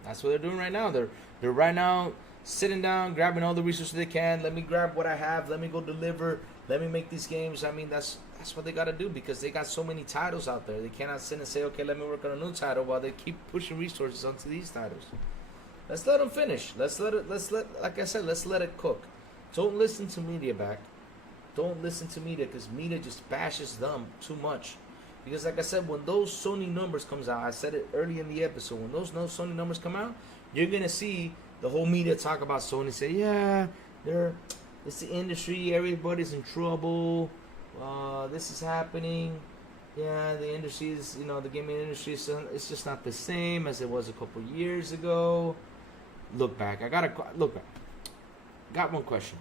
That's what they're doing right now. They're right now sitting down, grabbing all the resources they can. Let me grab what I have. Let me go deliver. Let me make these games. I mean, that's what they got to do because they got so many titles out there. They cannot sit and say, okay, let me work on a new title while they keep pushing resources onto these titles. Let's let them finish. Like I said, let's let it cook. Don't listen to media back. Don't listen to media because media just bashes them too much. Because like I said, when those Sony numbers comes out, I said it early in the episode, when those Sony numbers come out, you're going to see the whole media talk about Sony, say, yeah, it's the industry, everybody's in trouble, this is happening, yeah, the industry is, you know, the gaming industry, it's just not the same as it was a couple years ago. Look back, got one question.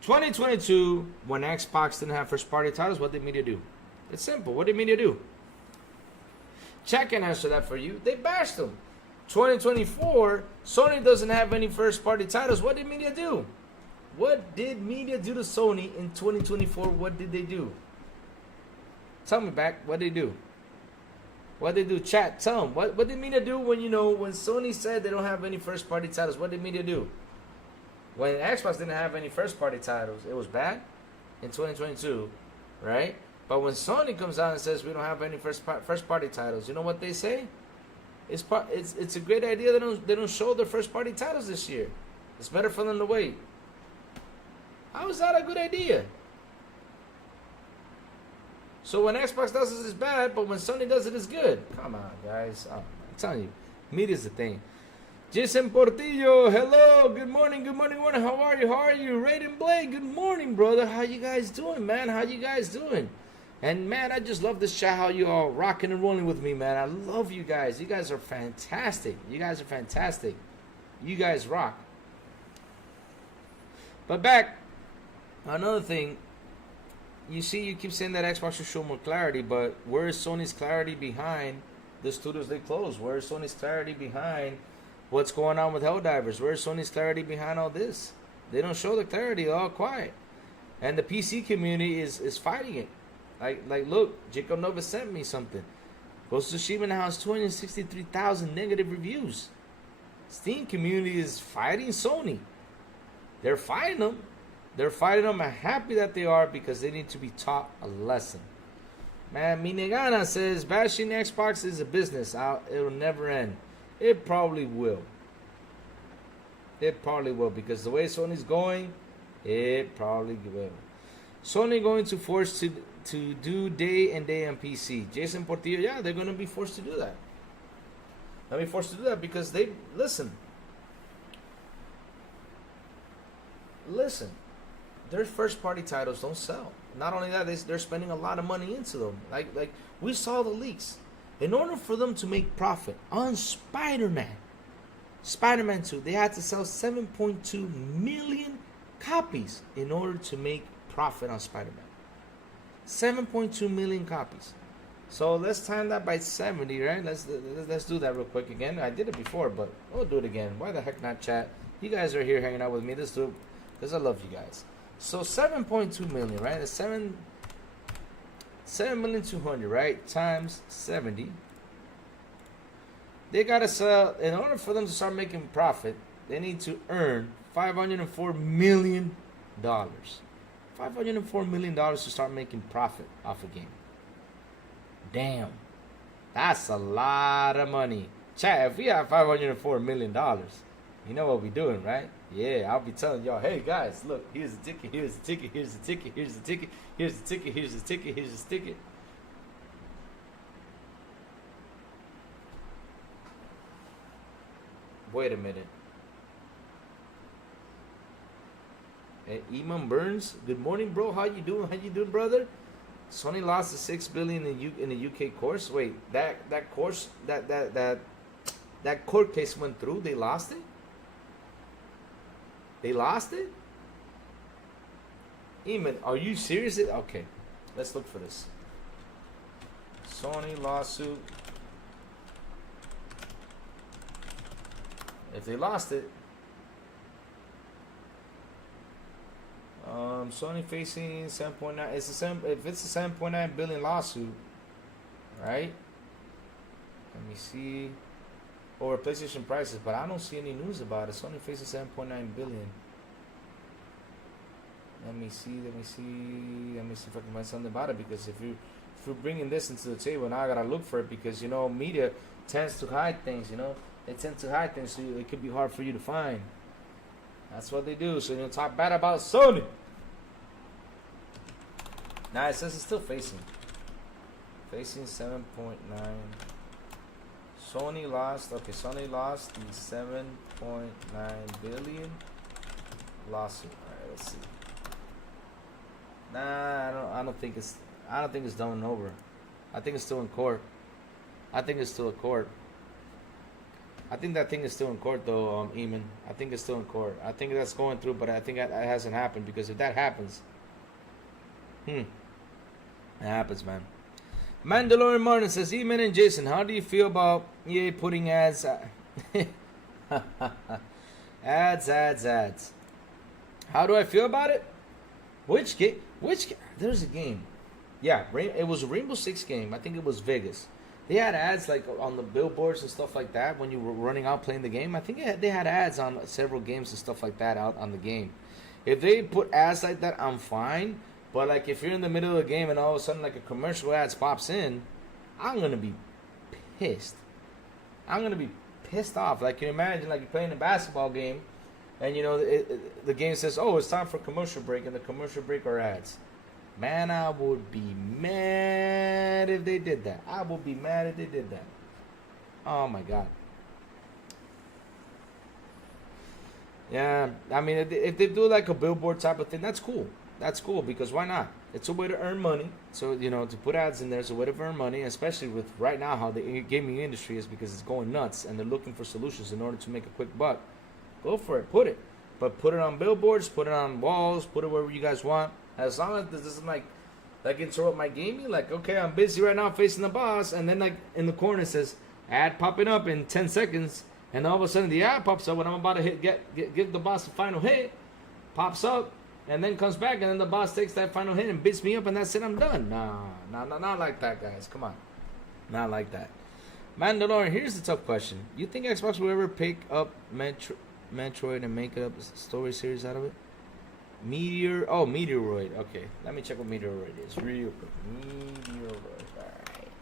2022, when Xbox didn't have first-party titles, what did media do? It's simple. What did media do? Chat can answer that for you. They bashed them. 2024, Sony doesn't have any first-party titles. What did media do? What did media do to Sony in 2024? What did they do? Tell me back. What did they do? What did they do? Chat, tell them. What did media do when Sony said they don't have any first-party titles? What did media do? When Xbox didn't have any first-party titles, it was bad in 2022, right? But when Sony comes out and says we don't have any first-party titles, you know what they say? It's a great idea they don't show their first-party titles this year. It's better for them to wait. How is that a good idea? So when Xbox does it, it's bad, but when Sony does it, it's good. Come on, guys. I'm telling you, media's the thing. Jason Portillo, hello, good morning. How are you? Raiden Blake, good morning, brother. How you guys doing, man? And man, I just love this chat, how you all rocking and rolling with me, man. I love you guys. You guys are fantastic. You guys rock. But back, another thing, you keep saying that Xbox should show more clarity, but where is Sony's clarity behind the studios they closed? Where is Sony's clarity behind what's going on with Helldivers? Where's Sony's clarity behind all this? They don't show the clarity. They're all quiet. And the PC community is fighting it. Like look, Jacob Nova sent me something. Ghost of Tsushima now has 263,000 negative reviews. Steam community is fighting Sony. They're fighting them. I'm happy that they are because they need to be taught a lesson. Man, Minegana says, bashing Xbox is a business. It'll never end. It probably will. Because the way Sony's going, it probably will. Sony going to force to do day and day on PC. Jason Portillo, yeah, they're going to be forced to do that. They'll be forced to do that because listen, their first party titles don't sell. Not only that, they're spending a lot of money into them. Like we saw the leaks. In order for them to make profit on Spider-Man 2, they had to sell 7.2 million copies in order to make profit on Spider-Man. 7.2 million copies. So let's time that by 70, right? Let's do that real quick again. I did it before, but we'll do it again. Why the heck not, chat? You guys are here hanging out with me. Let's do it because I love you guys. So 7.2 million, right? That's 7,200,000, right? Times 70. They gotta sell. In order for them to start making profit, they need to earn $504 million. $504 million to start making profit off a game. Damn, that's a lot of money. Chat, if we have $504 million, you know what we doing, right? Yeah, I'll be telling y'all, hey guys, look, here's the ticket, here's the ticket, here's the ticket, here's the ticket, here's the ticket, here's the ticket, here's the ticket. Wait a minute. Hey, Eamon Burns, good morning, bro. How you doing? How you doing, brother? Sony lost the $6 billion in the UK course. Wait, that course that court case went through. They lost it. They lost it. Eamon, are you serious? Okay, let's look for this. Sony lawsuit. If they lost it. Sony facing 7.9. It's the same. If it's a 7.9 billion lawsuit, right? Let me see. Over PlayStation prices, but I don't see any news about it. Sony facing 7.9 billion. Let me see. Let me see if I can find something about it. Because if you're bringing this into the table, now I gotta look for it because you know media tends to hide things. You know they tend to hide things, so it could be hard for you to find. That's what they do. So you talk bad about Sony. Nah, it says it's still facing 7.9. Sony lost. Okay, Sony lost the 7.9 billion lawsuit. All right, let's see. Nah, I don't think it's done and over. I think it's still in court. I think it's still in court. I think that thing is still in court though, Eamon. I think it's still in court. I think that's going through, but I think that hasn't happened because if that happens, it happens, man. Mandalorian Martin says, Eamon and Jason, how do you feel about EA putting ads? Ads. How do I feel about it? Which game? There's a game. Yeah, it was a Rainbow Six game. I think it was Vegas. They had ads like on the billboards and stuff like that when you were running out playing the game. I think they had ads on several games and stuff like that out on the game. If they put ads like that, I'm fine. But like if you're in the middle of the game and all of a sudden like a commercial ads pops in, I'm gonna be pissed. I'm gonna be pissed off. Like you imagine like you're playing a basketball game, and you know the game says, "Oh, it's time for commercial break," and the commercial break are ads. Man, I would be mad if they did that. I would be mad if they did that. Oh my God. Yeah, I mean, if they do like a billboard type of thing, that's cool. That's cool because why not? It's a way to earn money. So, you know, to put ads in there is a way to earn money, especially with right now how the gaming industry is because it's going nuts and they're looking for solutions in order to make a quick buck. Go for it. Put it. But put it on billboards, put it on walls, put it wherever you guys want. As long as this doesn't like interrupt my gaming, like okay, I'm busy right now facing the boss, and then like in the corner it says ad popping up in 10 seconds, and all of a sudden the ad pops up when I'm about to give the boss the final hit, pops up, and then comes back, and then the boss takes that final hit and beats me up, and that's it. I'm done. Nah, not like that, guys. Come on, not like that. Mandalorian, here's the tough question: you think Xbox will ever pick up Metroid and make up a story series out of it? Meteoroid. Okay, let me check what Meteoroid is real quick. Meteoroid. Alright.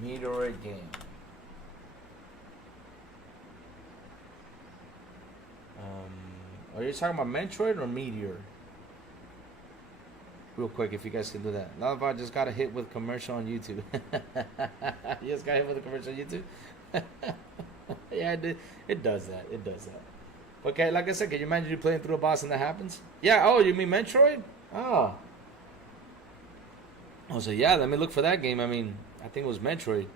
Meteoroid game. Are you talking about Metroid or Meteor? Real quick, if you guys can do that. Now if I just got a hit with commercial on YouTube. You just got hit with a commercial on YouTube? Yeah, it does that. It does that. Okay, like I said, can you imagine you playing through a boss and that happens? Yeah, oh, you mean Metroid? Oh, so yeah, let me look for that game. I mean, I think it was Metroid.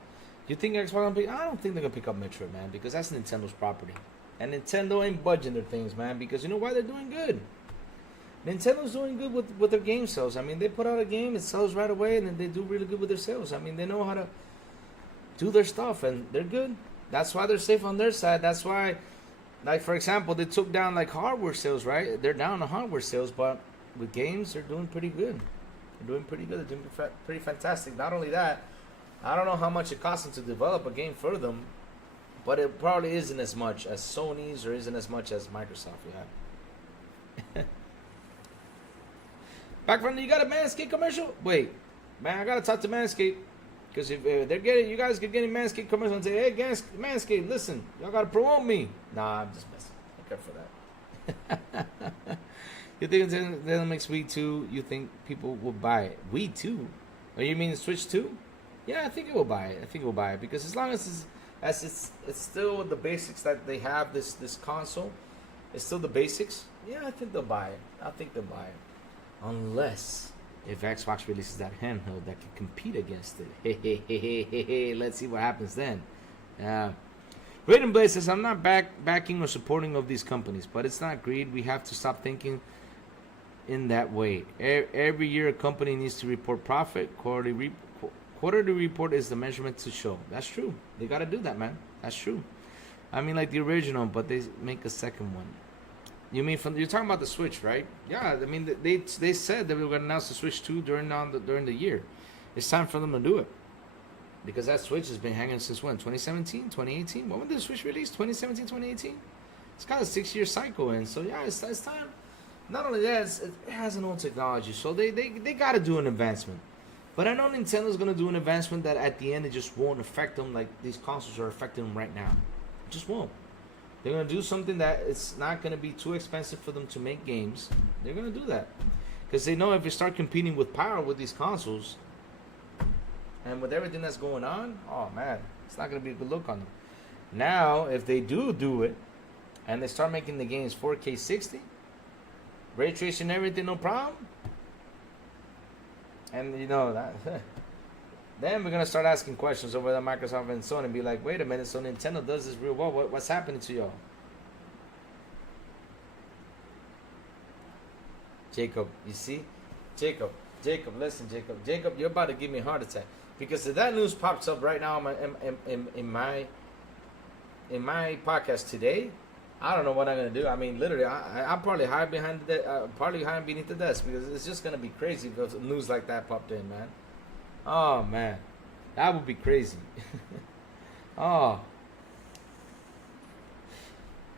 You think Xbox gonna pick? I don't think they're gonna pick up Metroid, man, because that's Nintendo's property. And Nintendo ain't budging their things, man, because you know why they're doing good? Nintendo's doing good with their game sales. I mean, they put out a game, it sells right away, and then they do really good with their sales. I mean, they know how to do their stuff, and they're good. That's why they're safe on their side. That's why... Like, for example, they took down, like, hardware sales, right? They're down on hardware sales, but with games, they're doing pretty good. They're doing pretty good. They're doing pretty fantastic. Not only that, I don't know how much it costs them to develop a game for them, but it probably isn't as much as Sony's or isn't as much as Microsoft, yeah. Back from you got a Manscaped commercial? Wait, man, I got to talk to Manscaped. Because if they're getting, you guys get getting Manscaped commercials and say, hey, Manscaped, listen, y'all gotta promote me. Nah, I'm just messing. I care for that. You think it doesn't make weed too? You think people will buy it? Weed too? Or you mean Switch 2? Yeah, I think it will buy it. I think it will buy it because as long as it's still the basics that they have this console, it's still the basics. Yeah, I think they'll buy it. I think they'll buy it, unless if Xbox releases that handheld that can compete against it. Let's see what happens then. Braden Blaze says, I'm not backing or supporting of these companies, but it's not greed. We have to stop thinking in that way. Every year a company needs to report profit. Quarterly report is the measurement to show. That's true. They got to do that, man. That's true. I mean, like the original, but they make a second one. You mean you're talking about the Switch, right? Yeah, I mean they said that we were going to announce the Switch 2 during the year. It's time for them to do it. Because that Switch has been hanging since when? 2017, 2018? When did the Switch release? 2017, 2018? It's got a 6-year cycle in. So yeah, it's time. Not only that, it has an old technology. So they got to do an advancement. But I know Nintendo's going to do an advancement that at the end it just won't affect them like these consoles are affecting them right now. It just won't. They're going to do something that it's not going to be too expensive for them to make games. They're going to do that. Because they know if you start competing with power with these consoles, and with everything that's going on, oh man, it's not going to be a good look on them. Now, if they do it, and they start making the games 4K 60, ray tracing everything, no problem. And you know that, then we're gonna start asking questions over at Microsoft and Sony and be like, wait a minute, so Nintendo does this real well. What's happening to y'all? Jacob, you see? Jacob, listen, Jacob, you're about to give me a heart attack. Because if that news pops up right now in my podcast today, I don't know what I'm gonna do. I mean, literally, I'm probably hide beneath the desk because it's just gonna be crazy if news like that popped in, man. Oh man, that would be crazy. Oh,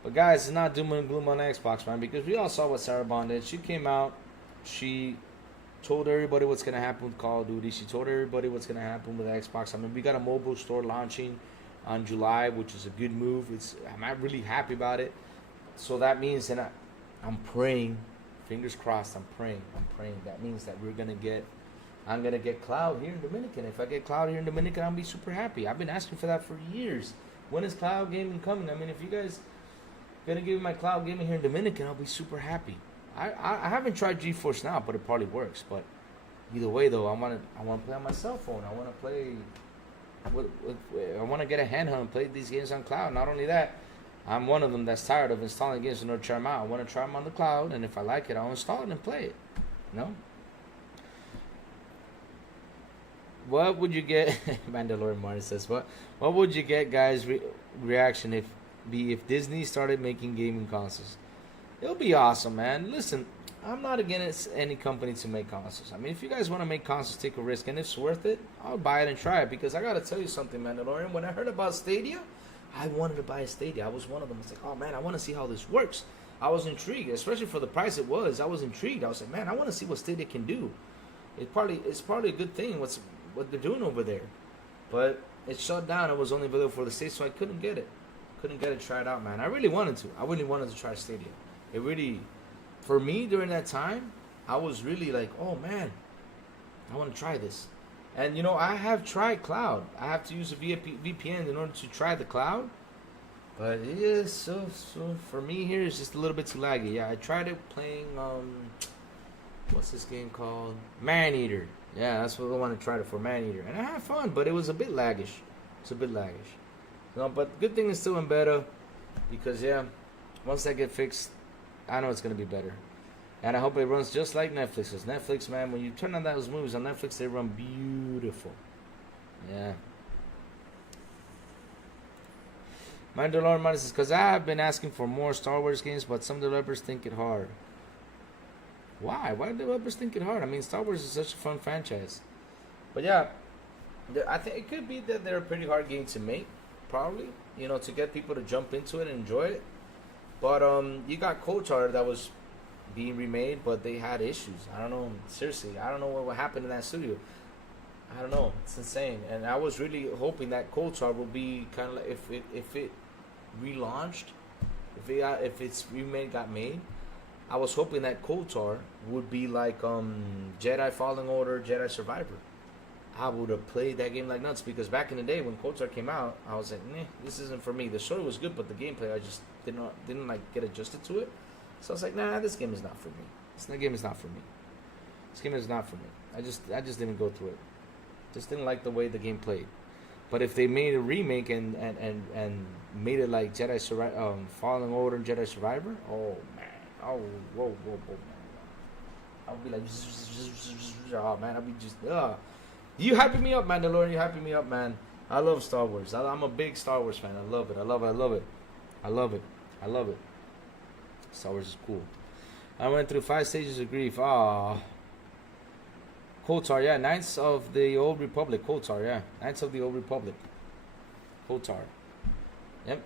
but guys, it's not doom and gloom on Xbox, man, because we all saw what Sarah Bond did. She came out, she told everybody what's gonna happen with Call of Duty. She told everybody what's gonna happen with Xbox. I mean, we got a mobile store launching on July, which is a good move. I'm really happy about it. So that means that I'm praying, fingers crossed, I'm praying. That means that I'm gonna get cloud here in Dominican. If I get cloud here in Dominican, I'll be super happy. I've been asking for that for years. When is cloud gaming coming? I mean, if you guys gonna give me my cloud gaming here in Dominican, I'll be super happy. I haven't tried GeForce Now, but it probably works. But either way, though, I want to play on my cell phone. I want to play. I want to get a handheld and play these games on cloud. Not only that, I'm one of them that's tired of installing games in order to try them out. I want to try them on the cloud, and if I like it, I'll install it and play it. No. What would you get? Mandalorian Martin says, "What would you get, guys? Reaction if Disney started making gaming consoles? It'll be awesome, man. Listen, I'm not against any company to make consoles. I mean, if you guys want to make consoles, take a risk, and if it's worth it, I'll buy it and try it. Because I gotta tell you something, Mandalorian. When I heard about Stadia, I wanted to buy a Stadia. I was one of them. It's like, oh man, I want to see how this works. I was intrigued, especially for the price it was. I was intrigued. I was like, man, I want to see what Stadia can do. It's probably a good thing. What they're doing over there, but it shut down. It was only available for the States, so I couldn't get it. Try it out, man. I really wanted to. I really wanted to try Stadia. It really, for me during that time, I was really like, oh man, I want to try this. And you know, I have tried cloud. I have to use a VPN in order to try the cloud. But it is so for me here, it's just a little bit too laggy. Yeah, I tried it playing what's this game called? Maneater. Yeah, that's what I want to try it for, Maneater. And I had fun, but it was a bit laggish. No, but good thing it's still in beta, because yeah, once that get fixed, I know it's gonna be better. And I hope it runs just like Netflix. Because Netflix, man, when you turn on those movies on Netflix, they run beautiful. Yeah. Mandalorian Money says, because I have been asking for more Star Wars games, but some developers think it hard. Why? Why do developers think it hard? I mean, Star Wars is such a fun franchise. But yeah, I think it could be that they're a pretty hard game to make, probably. You know, to get people to jump into it and enjoy it. But you got KOTOR that was being remade, but they had issues. I don't know. Seriously, I don't know what happened in that studio. I don't know. It's insane. And I was really hoping that Coulthard will be kind of like if it relaunched, if its remake got made. I was hoping that Coulthard would be like Jedi Fallen Order, Jedi Survivor. I would have played that game like nuts because back in the day when Coulthard came out, I was like, nah, this isn't for me. The story was good, but the gameplay I just didn't like get adjusted to it. So I was like, nah, this game is not for me. This game is not for me. This game is not for me. I just didn't go through it. Just didn't like the way the game played. But if they made a remake and made it like Fallen Order and Jedi Survivor, oh man, oh whoa, man, I'll be like, oh man, I'll be just You hyping me up, Mandalorian. You hyping me up, man. I love Star Wars. I'm a big Star Wars fan. I love it. I love it. I love it. I love it. I love it. Star Wars is cool. I went through 5 stages of grief. Coulthard, yeah. Knights of the Old Republic. Coulthard, yeah. Knights of the Old Republic. Coulthard. Yep.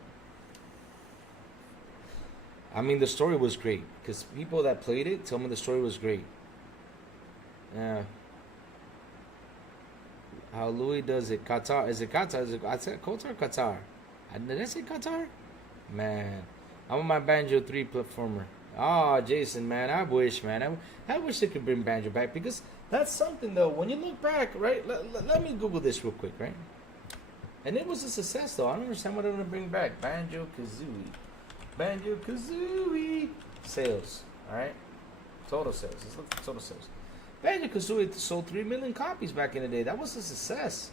I mean, the story was great. Because people that played it tell me the story was great. Yeah. How Louis does it. Qatar. Is it Qatar? I said Coulthard or Qatar? Did I say Qatar? Man. I'm on my Banjo 3 platformer. Oh, Jason, man. I wish, man. I wish they could bring Banjo back. Because that's something, though. When you look back, right? Let me Google this real quick, right? And it was a success, though. I don't understand what they're going to bring back. Banjo-Kazooie. Banjo-Kazooie. Sales. Alright? Total sales. Let's look at total sales. Banjo-Kazooie sold 3 million copies back in the day. That was a success.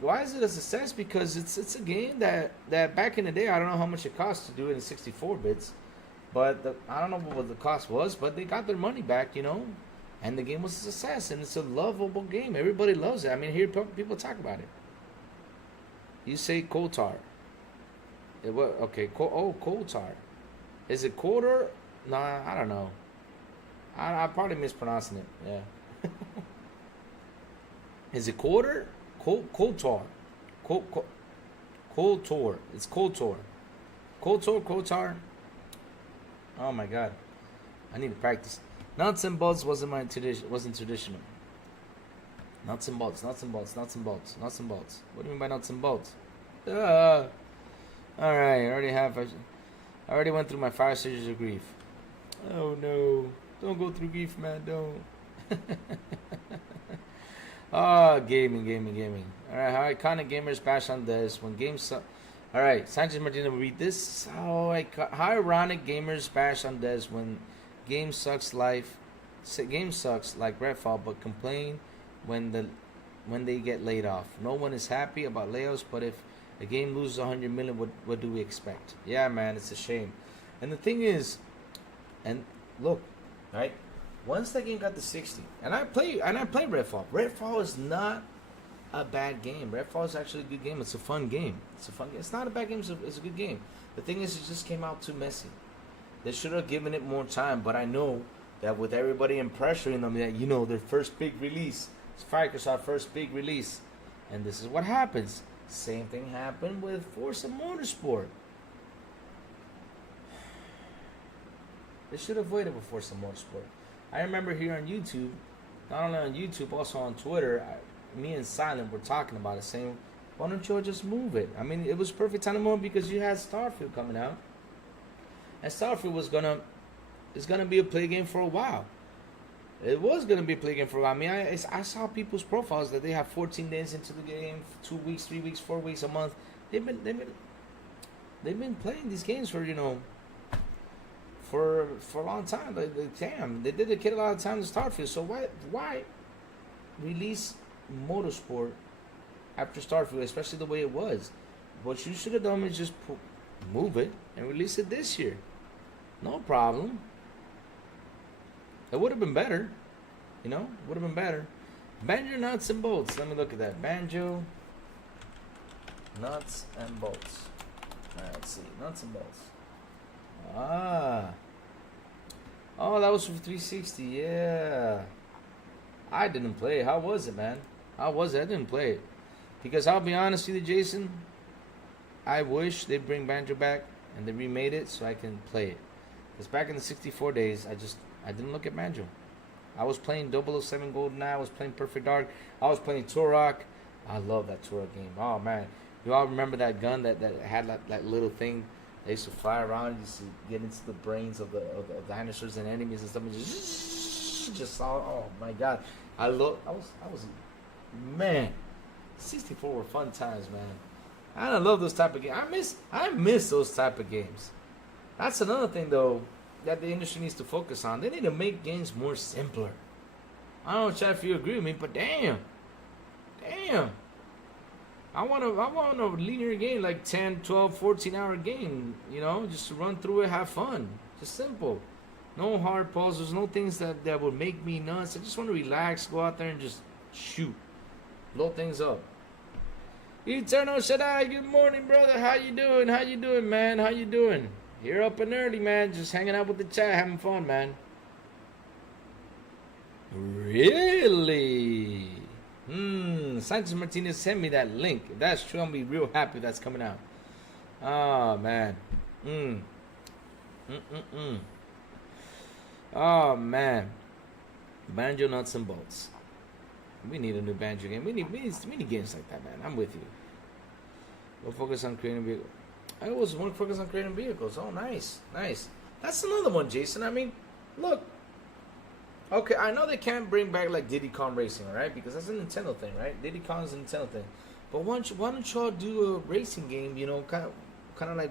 Why is it a success? Because it's a game that back in the day, I don't know how much it cost to do it in 64 bits. But I don't know what the cost was, but they got their money back, you know. And the game was a success, and it's a lovable game. Everybody loves it. I mean, hear people talk about it. You say Coulthard. Okay, Coulthard. Is it quarter? Nah, I don't know. I'm probably mispronouncing it. Yeah. Is it quarter? Coulthard. Coulthard. It's Coulthard. Coulthard. Oh my God. I need to practice. Nuts and bolts wasn't traditional. Nuts and bolts. What do you mean by nuts and bolts? Alright, I already went through my 5 stages of grief. Oh no. Don't go through grief, man, don't. Gaming. Alright, how iconic gamers bash on this when games suck. Alright, Sanchez Martinez will read this. How ironic gamers bash on this when game sucks like Redfall, but complain when they get laid off. No one is happy about layoffs, but if a game loses 100 million, what do we expect? Yeah, man, it's a shame. And the thing is, and look, right? Once that game got to 60, and I play Redfall. Redfall is not a bad game. Redfall is actually a good game. It's a fun game. It's not a bad game. It's a good game. The thing is, it just came out too messy. They should have given it more time. But I know that with everybody in pressuring them, that you know their first big release, it's Microsoft's first big release, and this is what happens. Same thing happened with Forza Motorsport. They should have waited with Forza Motorsport. I remember here on YouTube, not only on YouTube, also on Twitter, me and Silent were talking about it, saying, why don't you just move it? I mean, it was perfect time to move because you had Starfield coming out. And Starfield is gonna be a play game for a while. It was gonna be a play game for a while. I mean, I saw people's profiles that they have 14 days into the game, 2 weeks, 3 weeks, 4 weeks, a month. They've been playing these games for for a long time. They dedicate a lot of time to Starfield. So why release Motorsport after Starfield, especially the way it was? What you should have done is just move it and release it this year. No problem. It would have been better. You know, would have been better. Banjo nuts and bolts. Let me look at that. Banjo nuts and bolts. Alright, let's see. Nuts and bolts. Oh, that was for 360. Yeah. I didn't play it. How was it, man? How was it? I didn't play it. Because I'll be honest with you, Jason, I wish they'd bring Banjo back and they remade it so I can play it. Because back in the 64 days, I didn't look at Banjo. I was playing 007 GoldenEye. I was playing Perfect Dark. I was playing Turok. I love that Turok game. Oh man, you all remember that gun that had that little thing? They used to fly around and just get into the brains of the dinosaurs and enemies and stuff. And just oh my god, I was man. 64 were fun times, man. I love those type of games. I miss those type of games. That's another thing though that the industry needs to focus on. They need to make games more simpler. I don't know, Chad, if you agree with me, but damn. I want a linear game, like 10, 12, 14-hour game, you know, just to run through it, have fun. Just simple. No hard puzzles, no things that would make me nuts. I just want to relax, go out there and just shoot. Blow things up. Eternal Shaddai, good morning, brother. How you doing? How you doing, man? How you doing? You're up and early, man. Just hanging out with the chat, having fun, man. Really? Sanchez Martinez sent me that link. If that's true, I'll be real happy that's coming out. Oh, man. Oh, man. Banjo nuts and bolts. We need a new banjo game. We need games like that, man. I'm with you. We'll focus on creating vehicles. I always want to focus on creating vehicles. Oh, nice. That's another one, Jason. I mean, look. Okay, I know they can't bring back like Diddy Kong Racing, right? Because that's a Nintendo thing, right? Diddy Kong's a Nintendo thing. But why don't y'all do a racing game? You know, kind of like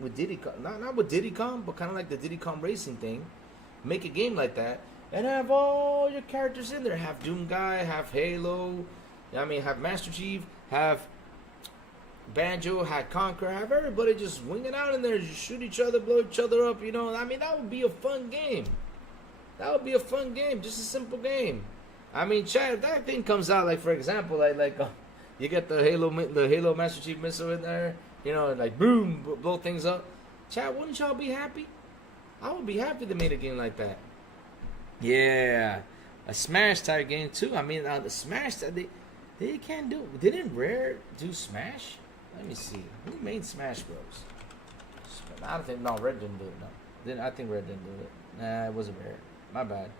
with Diddy Kong, not with Diddy Kong, but kind of like the Diddy Kong Racing thing. Make a game like that and have all your characters in there. Have Doom Guy, have Halo. I mean, have Master Chief, have Banjo, have Conquer, have everybody just winging out in there, just shoot each other, blow each other up. You know, I mean, that would be a fun game. That would be a fun game, just a simple game. I mean, Chad, if that thing comes out, like for example, you get the Halo Master Chief missile in there, you know, like boom, blow things up. Chad, wouldn't y'all be happy? I would be happy to make a game like that. Yeah, a Smash type game too. I mean, the Smash they can't do. Didn't Rare do Smash? Let me see. Who made Smash Bros? I don't think Red didn't do it. No, I think Red didn't do it. Nah, it wasn't Rare. My bad.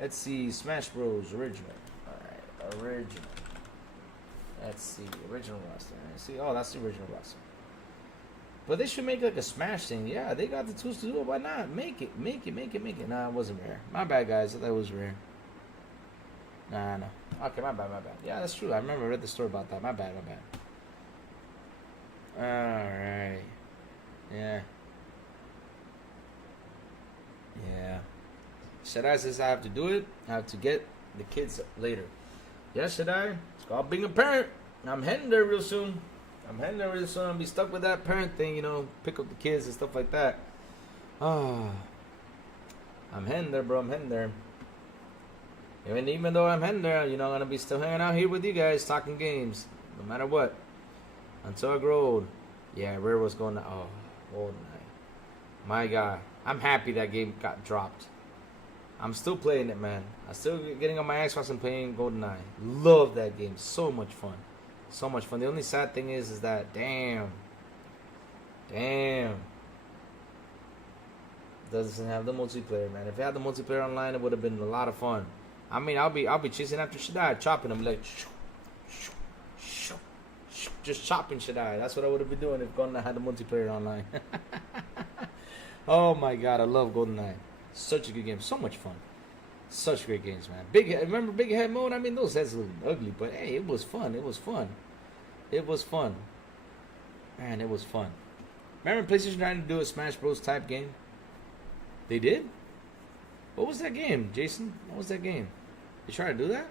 Let's see. Smash Bros. Original. Alright. Original. Let's see. Original roster. See. Oh, that's the original roster. But they should make like a Smash thing. Yeah, they got the tools to do it. Why not? Make it. Nah, it wasn't Rare. My bad, guys. I thought it was Rare. Nah, no. Okay, my bad. Yeah, that's true. I remember I read the story about that. My bad. Alright. Yeah. Shaddai says I have to do it. I have to get the kids later. Yes, Shaddai. It's called being a parent. I'm heading there real soon. I'll be stuck with that parent thing, you know, pick up the kids and stuff like that. I'm heading there, bro. I'm heading there. And even though I'm heading there, you know, I'm going to be still hanging out here with you guys, talking games. No matter what. Until I grow old. Yeah, Rare was going to... Oh, old night. My God. I'm happy that game got dropped. I'm still playing it, man. I'm still getting on my Xbox and playing GoldenEye. Love that game. So much fun. The only sad thing is that damn. Doesn't have the multiplayer, man. If it had the multiplayer online, it would have been a lot of fun. I mean, I'll be chasing after Shaddai, chopping him like just chopping Shaddai. That's what I would have been doing if GoldenEye had the multiplayer online. Oh my God, I love GoldenEye. Such a good game. So much fun. Such great games, man. Remember Big Head Mode? I mean, those heads look ugly, but hey, it was fun. Man, it was fun. Remember PlayStation trying to do a Smash Bros. Type game? They did? What was that game, Jason? What was that game? They tried to do that?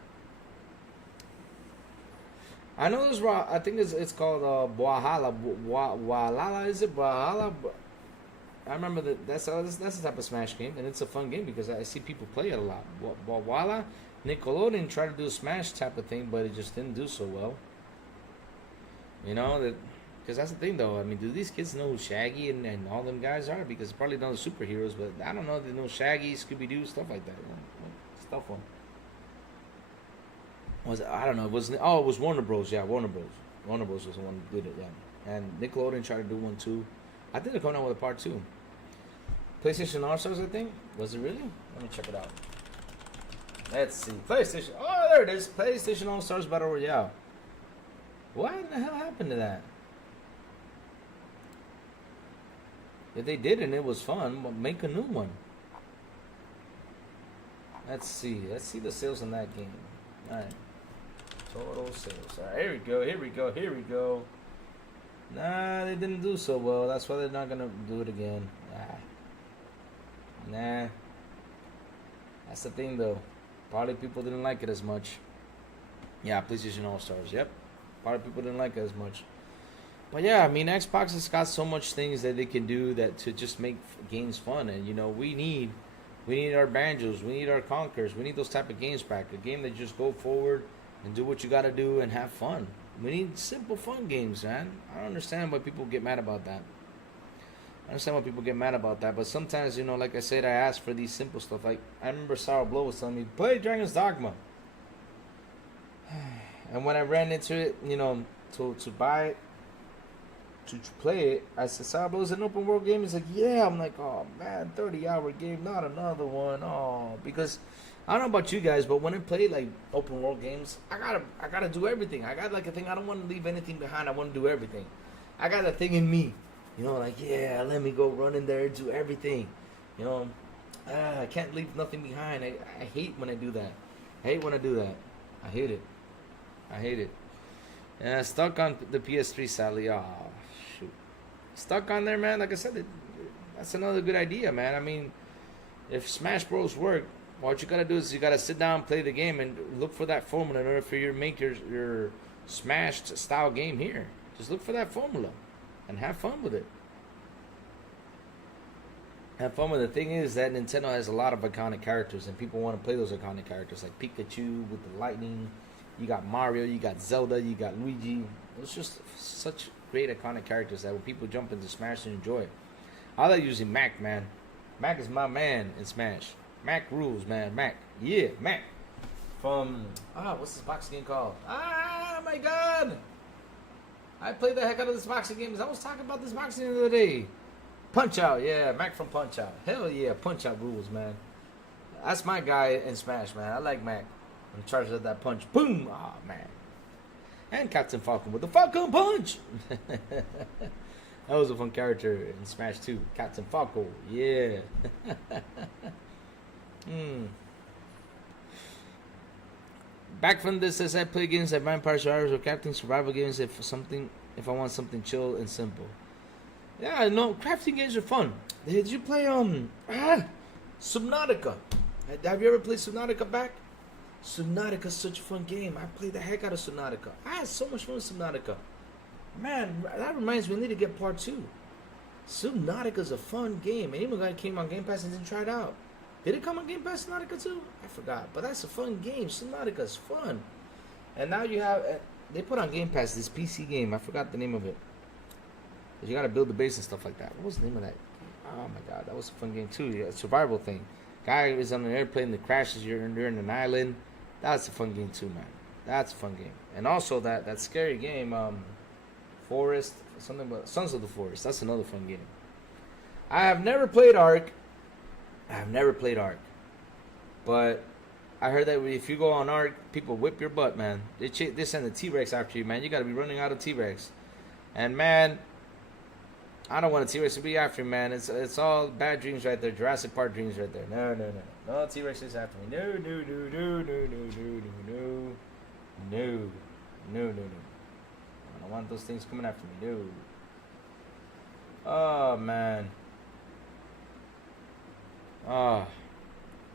I know there's I think it's called Brawlhalla. Brawlhalla, is it? Brawlhalla? I remember that's the type of Smash game, and it's a fun game because I see people play it a lot. Brawlhalla, Nickelodeon tried to do a Smash type of thing, but it just didn't do so well. You know, because that's the thing, though. I mean, do these kids know who Shaggy and all them guys are? Because they probably know the superheroes, but I don't know. They know Shaggy, Scooby-Doo, stuff like that. You know? Stuff on. I don't know. It was Warner Bros. Yeah, Warner Bros. Warner Bros. was the one who did it, yeah. And Nickelodeon tried to do one, too. I think they're coming out with a part 2. PlayStation All-Stars, I think? Was it really? Let me check it out. Let's see. PlayStation. Oh, there it is. PlayStation All Stars Battle Royale. What in the hell happened to that? If they did and it was fun, well, make a new one. Let's see. Let's see the sales on that game. All right. Total sales. All right. Here we go. Here we go. Here we go. Nah, they didn't do so well. That's why they're not gonna do it again. Nah. That's the thing, though. Probably people didn't like it as much. Yeah, PlayStation All Stars. Yep. Probably people didn't like it as much. But yeah, I mean, Xbox has got so much things that they can do that to just make games fun. And you know, we need our Banjos, we need our Conquers, we need those type of games back. A game that just go forward and do what you got to do and have fun. We need simple, fun games, man. I don't understand why people get mad about that. I understand why people get mad about that, but sometimes, you know, like I said, I ask for these simple stuff. Like, I remember Sourblow was telling me, play Dragon's Dogma. And when I ran into it, you know, to buy it, to play it, I said, Sourblow is an open world game. He's like, yeah. I'm like, oh, man, 30-hour game, not another one. Oh, because I don't know about you guys, but when I play, like, open world games, I gotta do everything. I got, like, a thing. I don't want to leave anything behind. I want to do everything. I got a thing in me. You know, like, yeah, let me go run in there, do everything. You know, I can't leave nothing behind. I hate when I do that. I hate when I do that. I hate it. I hate it. Yeah, stuck on the PS3, sadly. Oh, shoot. Stuck on there, man. Like I said, that's another good idea, man. I mean, if Smash Bros. Work, what you got to do is you got to sit down, play the game, and look for that formula in order for you to make your Smash-style game here. Just look for that formula. And have fun with it. Have fun with it. The thing is that Nintendo has a lot of iconic characters, and people want to play those iconic characters, like Pikachu with the lightning. You got Mario, you got Zelda, you got Luigi. It's just such great iconic characters that when people jump into Smash and enjoy it. I like using Mac, man. Mac is my man in Smash. Mac rules, man. Mac. Yeah, Mac. From, what's this boxing game called? Ah, my God. I played the heck out of this boxing game. I was talking about this boxing the other day. Punch Out, yeah, Mac from Punch Out. Hell yeah, Punch Out rules, man. That's my guy in Smash, man. I like Mac. In charge of that punch. Boom! Oh, man. And Captain Falcon with the Falcon Punch! That was a fun character in Smash 2. Captain Falcon, yeah. Back from this, as I play games like Vampire Survivors or Captain Survival games if I want something chill and simple. Yeah, no, crafting games are fun. Did you play Subnautica? Have you ever played Subnautica back? Subnautica's such a fun game. I played the heck out of Subnautica. I had so much fun with Subnautica. Man, that reminds me, I need to get part 2. Subnautica's a fun game. And even when it came on Game Pass and didn't try it out. Did it come on Game Pass, Subnautica 2? I forgot. But that's a fun game. Subnautica's fun. And now you have... they put on Game Pass this PC game. I forgot the name of it. You gotta build the base and stuff like that. What was the name of that? Oh my God, that was a fun game too. Yeah, a survival thing. Guy is on an airplane that crashes. You're in an island. That's a fun game too, man. That's a fun game. And also that scary game, Forest, something about Sons of the Forest. That's another fun game. I have never played Ark. But I heard that if you go on Ark, people whip your butt, man. They send the T-Rex after you, man. You got to be running out of T-Rex. And man, I don't want a T-Rex to be after me, man. It's all bad dreams right there. Jurassic Park dreams right there. No T-Rex is after me. No. I don't want those things coming after me. No. Oh man.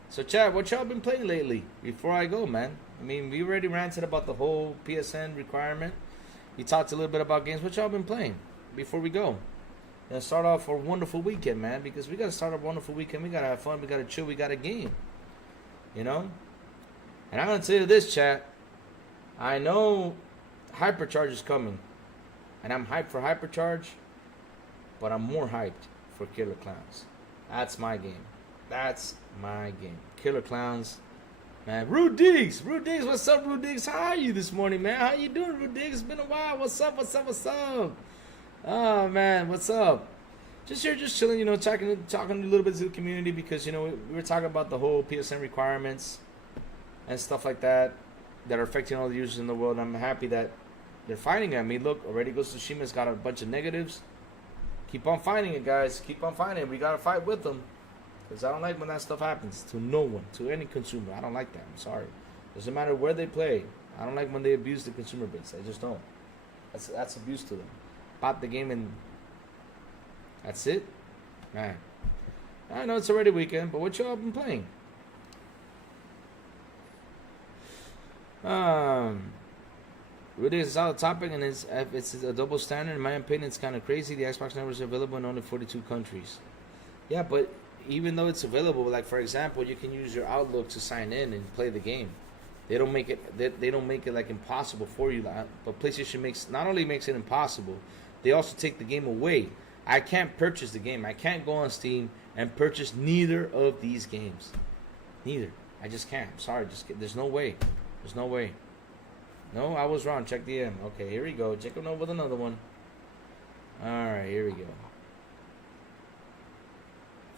So Chad, what y'all been playing lately? Before I go, man. I mean, we already ranted about the whole PSN requirement. We talked a little bit about games. What y'all been playing before we go? And start off a wonderful weekend, man. Because we got to start a wonderful weekend. We got to have fun. We got to chill. We got a game. You know? And I'm going to tell you this, chat. I know Hypercharge is coming. And I'm hyped for Hypercharge. But I'm more hyped for Killer Clowns. That's my game. That's my game. Killer Clowns. Man, Rude Diggs, what's up, Rude Diggs? How are you this morning, man? How you doing, Rude Diggs? It's been a while. What's up? Oh, man, what's up? Just here, just chilling, you know, talking a little bit to the community because, you know, we were talking about the whole PSN requirements. and stuff like that that are affecting all the users in the world. I'm happy that they're fighting it. I mean, look, already Ghost of Tsushima's got a bunch of negatives. Keep on fighting it, guys. Keep on fighting it. We gotta fight with them. Because I don't like when that stuff happens to no one, to any consumer. I don't like that. I'm sorry. Doesn't matter where they play. I don't like when they abuse the consumer base. I just don't. That's abuse to them. Bought the game and that's it. Man. I know it's already weekend, but what y'all been playing? Really, it's a solid topic, and it's a double standard. In my opinion, it's kind of crazy. The Xbox Network is available in only 42 countries. Yeah, but even though it's available, like for example, you can use your Outlook to sign in and play the game. They don't make it. They don't make it like impossible for you. But PlayStation not only makes it impossible, they also take the game away. I can't purchase the game. I can't go on Steam and purchase neither of these games. Neither. I just can't. I'm sorry. There's no way. There's no way. No, I was wrong. Check the M. Okay, here we go. Jacob Nova with another one. Alright, here we go.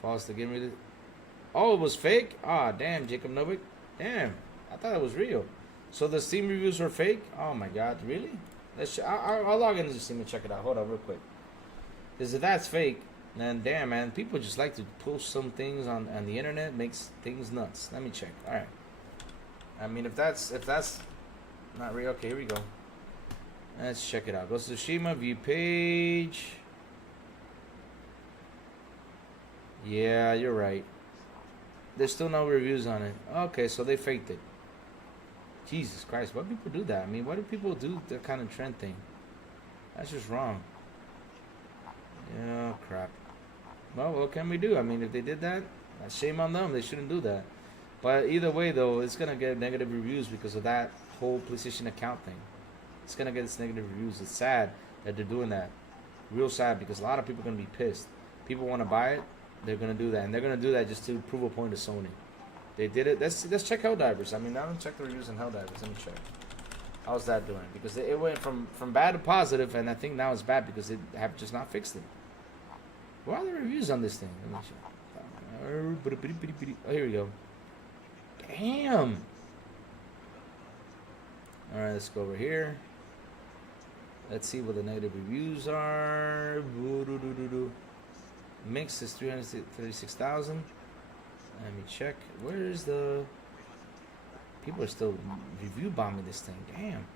False the game reader. Oh, it was fake? Ah, damn, Jacob Novik. Damn. I thought it was real. So the Steam reviews were fake? Oh my god, really? I'll log into Steam and check it out. Hold on real quick. Because if that's fake, then damn, man, people just like to post some things on the internet, makes things nuts. Let me check. Alright. I mean, if that's not real. Okay, here we go. Let's check it out. Go to Tsushima, view page. Yeah, you're right. There's still no reviews on it. Okay, so they faked it. Jesus Christ, why do people do that? I mean, why do people do that kind of trend thing? That's just wrong. Yeah, crap. Well, what can we do? I mean, if they did that, shame on them. They shouldn't do that. But either way, though, it's going to get negative reviews because of that whole PlayStation account thing. It's going to get its negative reviews. It's sad that they're doing that. Real sad, because a lot of people are going to be pissed. People want to buy it, they're going to do that. And they're going to do that just to prove a point to Sony. They did it. Let's check Helldivers. I mean, I don't check the reviews on Helldivers. Let me check. How's that doing? Because it went from bad to positive, and I think now it's bad because they have just not fixed it. What are the reviews on this thing? Let me check. Oh, here we go. Damn. Alright, let's go over here. Let's see what the negative reviews are. Mix is 336,000. Let me check. Where is the... People are still review bombing this thing. Damn.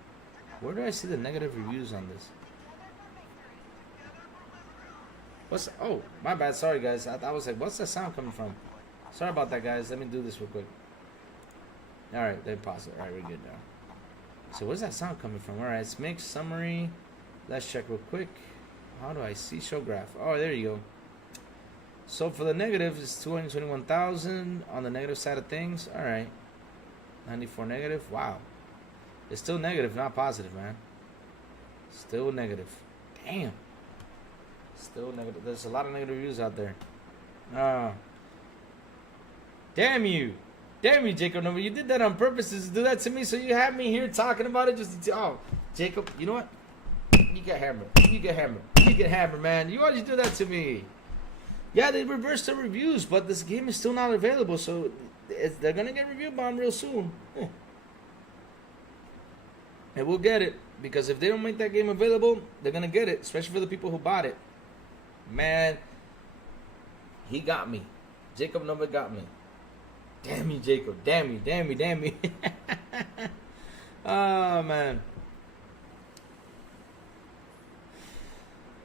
Where do I see the negative reviews on this? What's... Oh, my bad. Sorry, guys. I was like, what's that sound coming from? Sorry about that, guys. Let me do this real quick. Alright, then pause it. Alright, we're good now. So where's that sound coming from? Alright, it's mix, summary. Let's check real quick. How do I see show graph? Oh, there you go. So for the negative, it's 221,000 on the negative side of things. Alright. 94 negative. Wow. It's still negative, not positive, man. Still negative. Damn. Still negative. There's a lot of negative reviews out there. Damn you. Damn you, Jacob. No, but you did that on purpose to do that to me, so you have me here talking about it just to... Oh, Jacob, you know what? You get hammered. You get hammered. You get hammered, man. You always do that to me. Yeah, they reversed the reviews, but this game is still not available, so they're going to get review bombed real soon. And we'll get it, because if they don't make that game available, they're going to get it, especially for the people who bought it. Man, he got me. Jacob Nova got me. Damn you, Jacob. Damn you, damn you, damn you. Oh, man.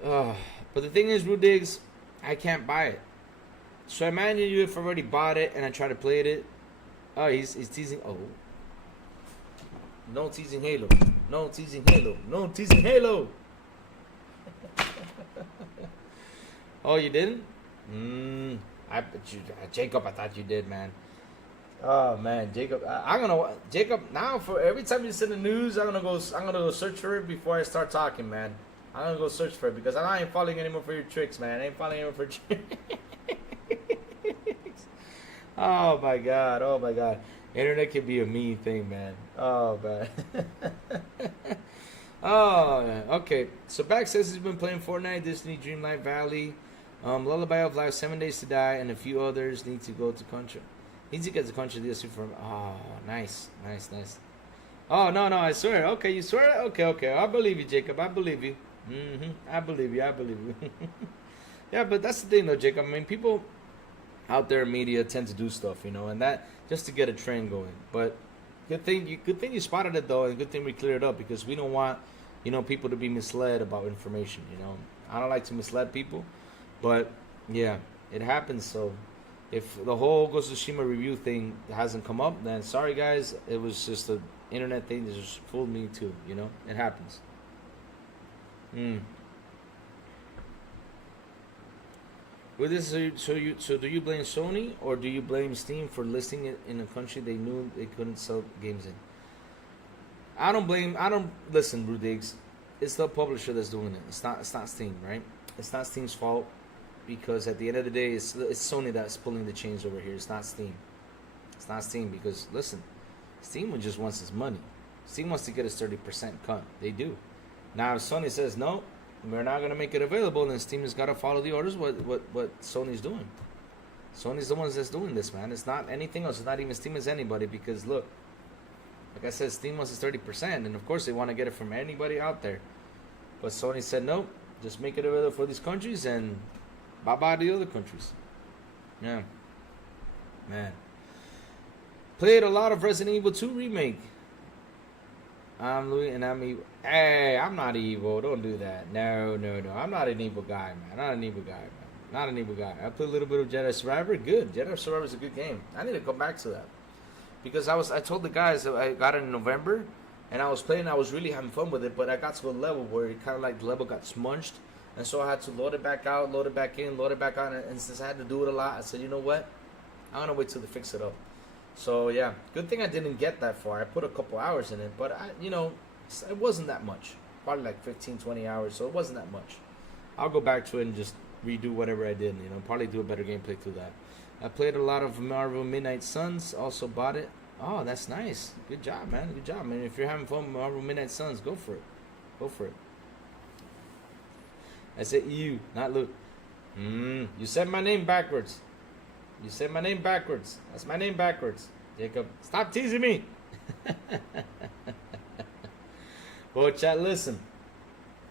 Oh, but the thing is, Rudigs, I can't buy it. So I imagine you if I already bought it and I try to play it. Oh, he's teasing. Oh. No teasing Halo. No teasing Halo. No teasing Halo. Oh, you didn't? Jacob, I thought you did, man. Oh man, Jacob, Jacob. Now for every time you send the news, I'm gonna go search for it before I start talking, man. I'm gonna go search for it because I ain't falling anymore for your tricks, man. I ain't falling anymore for tricks. Oh my god, oh my god. Internet can be a mean thing, man. Oh man. Oh man. Okay, so Back says he's been playing Fortnite, Disney, Dreamlight Valley, Lullaby of Life, 7 Days to Die, and a few others need to go to country. Easy gets the country DLC from. Oh, nice. Oh, no, I swear. Okay, you swear? Okay. I believe you, Jacob. I believe you. I believe you. Yeah, but that's the thing, though, Jacob. I mean, people out there in media tend to do stuff, and that just to get a trend going. But good thing you spotted it, though, and good thing we cleared it up, because we don't want, people to be misled about information, I don't like to mislead people, but yeah, it happens. So if the whole Ghost of Tsushima review thing hasn't come up, then sorry, guys. It was just an internet thing that just fooled me too. It happens. With this, so do you blame Sony or do you blame Steam for listing it in a country they knew they couldn't sell games in? I don't listen, Rudigs. It's the publisher that's doing it. It's not Steam, right? It's not Steam's fault, because at the end of the day, it's Sony that's pulling the chains over here. It's not Steam. It's not Steam, because listen, Steam just wants his money. Steam wants to get his 30% cut. They do. Now if Sony says no, we're not gonna make it available, then Steam has got to follow the orders. What Sony's doing. Sony's the ones that's doing this, man. It's not anything else. It's not even Steam. It's anybody, because look, like I said, Steam wants his 30%, and of course they want to get it from anybody out there. But Sony said no, just make it available for these countries, and bye-bye to the other countries. Yeah. Man. Played a lot of Resident Evil 2 Remake. I'm Louis, and I'm evil. Hey, I'm not evil. Don't do that. No. I'm not an evil guy, man. Not an evil guy. I played a little bit of Jedi Survivor. Good. Jedi Survivor is a good game. I need to go back to that. Because I told the guys that I got it in November, and I was playing. I was really having fun with it, but I got to a level where it kind of like the level got smudged, and so I had to load it back out, load it back in, load it back out, and since I had to do it a lot, I said, you know what? I'm gonna wait till they fix it up. So yeah, good thing I didn't get that far. I put a couple hours in it, but it wasn't that much. Probably like 15, 20 hours, so it wasn't that much. I'll go back to it and just redo whatever I did. Probably do a better gameplay through that. I played a lot of Marvel Midnight Suns. Also bought it. Oh, that's nice. Good job, man. Good job, man. If you're having fun with Marvel Midnight Suns, go for it. I said you, not Luke. You said my name backwards. That's my name backwards. Jacob, stop teasing me. Well, chat, listen.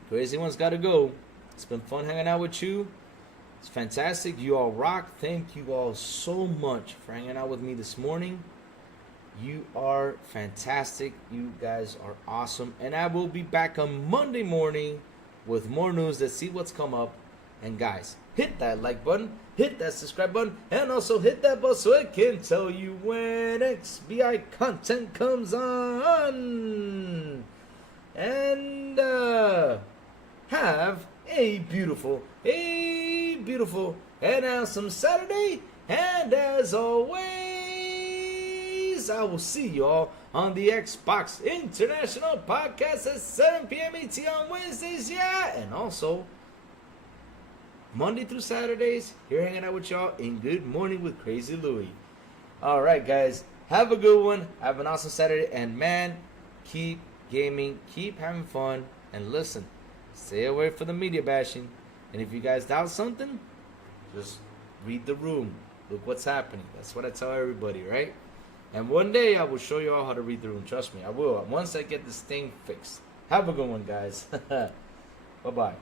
Crazy one's got to go. It's been fun hanging out with you. It's fantastic. You all rock. Thank you all so much for hanging out with me this morning. You are fantastic. You guys are awesome. And I will be back on Monday morning with more news. Let's see what's come up. And guys, hit that like button, hit that subscribe button, and also hit that bell so it can tell you when XBI content comes on. And have a beautiful and awesome Saturday. And as always, I will see y'all on the Xbox International Podcast at 7 p.m. ET on Wednesdays, yeah, and also Monday through Saturdays, here hanging out with y'all in Good Morning with Crazy Louie. All right, guys, have a good one. Have an awesome Saturday, and man, keep gaming, keep having fun, and listen, stay away from the media bashing. And if you guys doubt something, just read the room. Look what's happening. That's what I tell everybody, right? And one day I will show you all how to read the room. Trust me, I will. Once I get this thing fixed. Have a good one, guys. Bye-bye.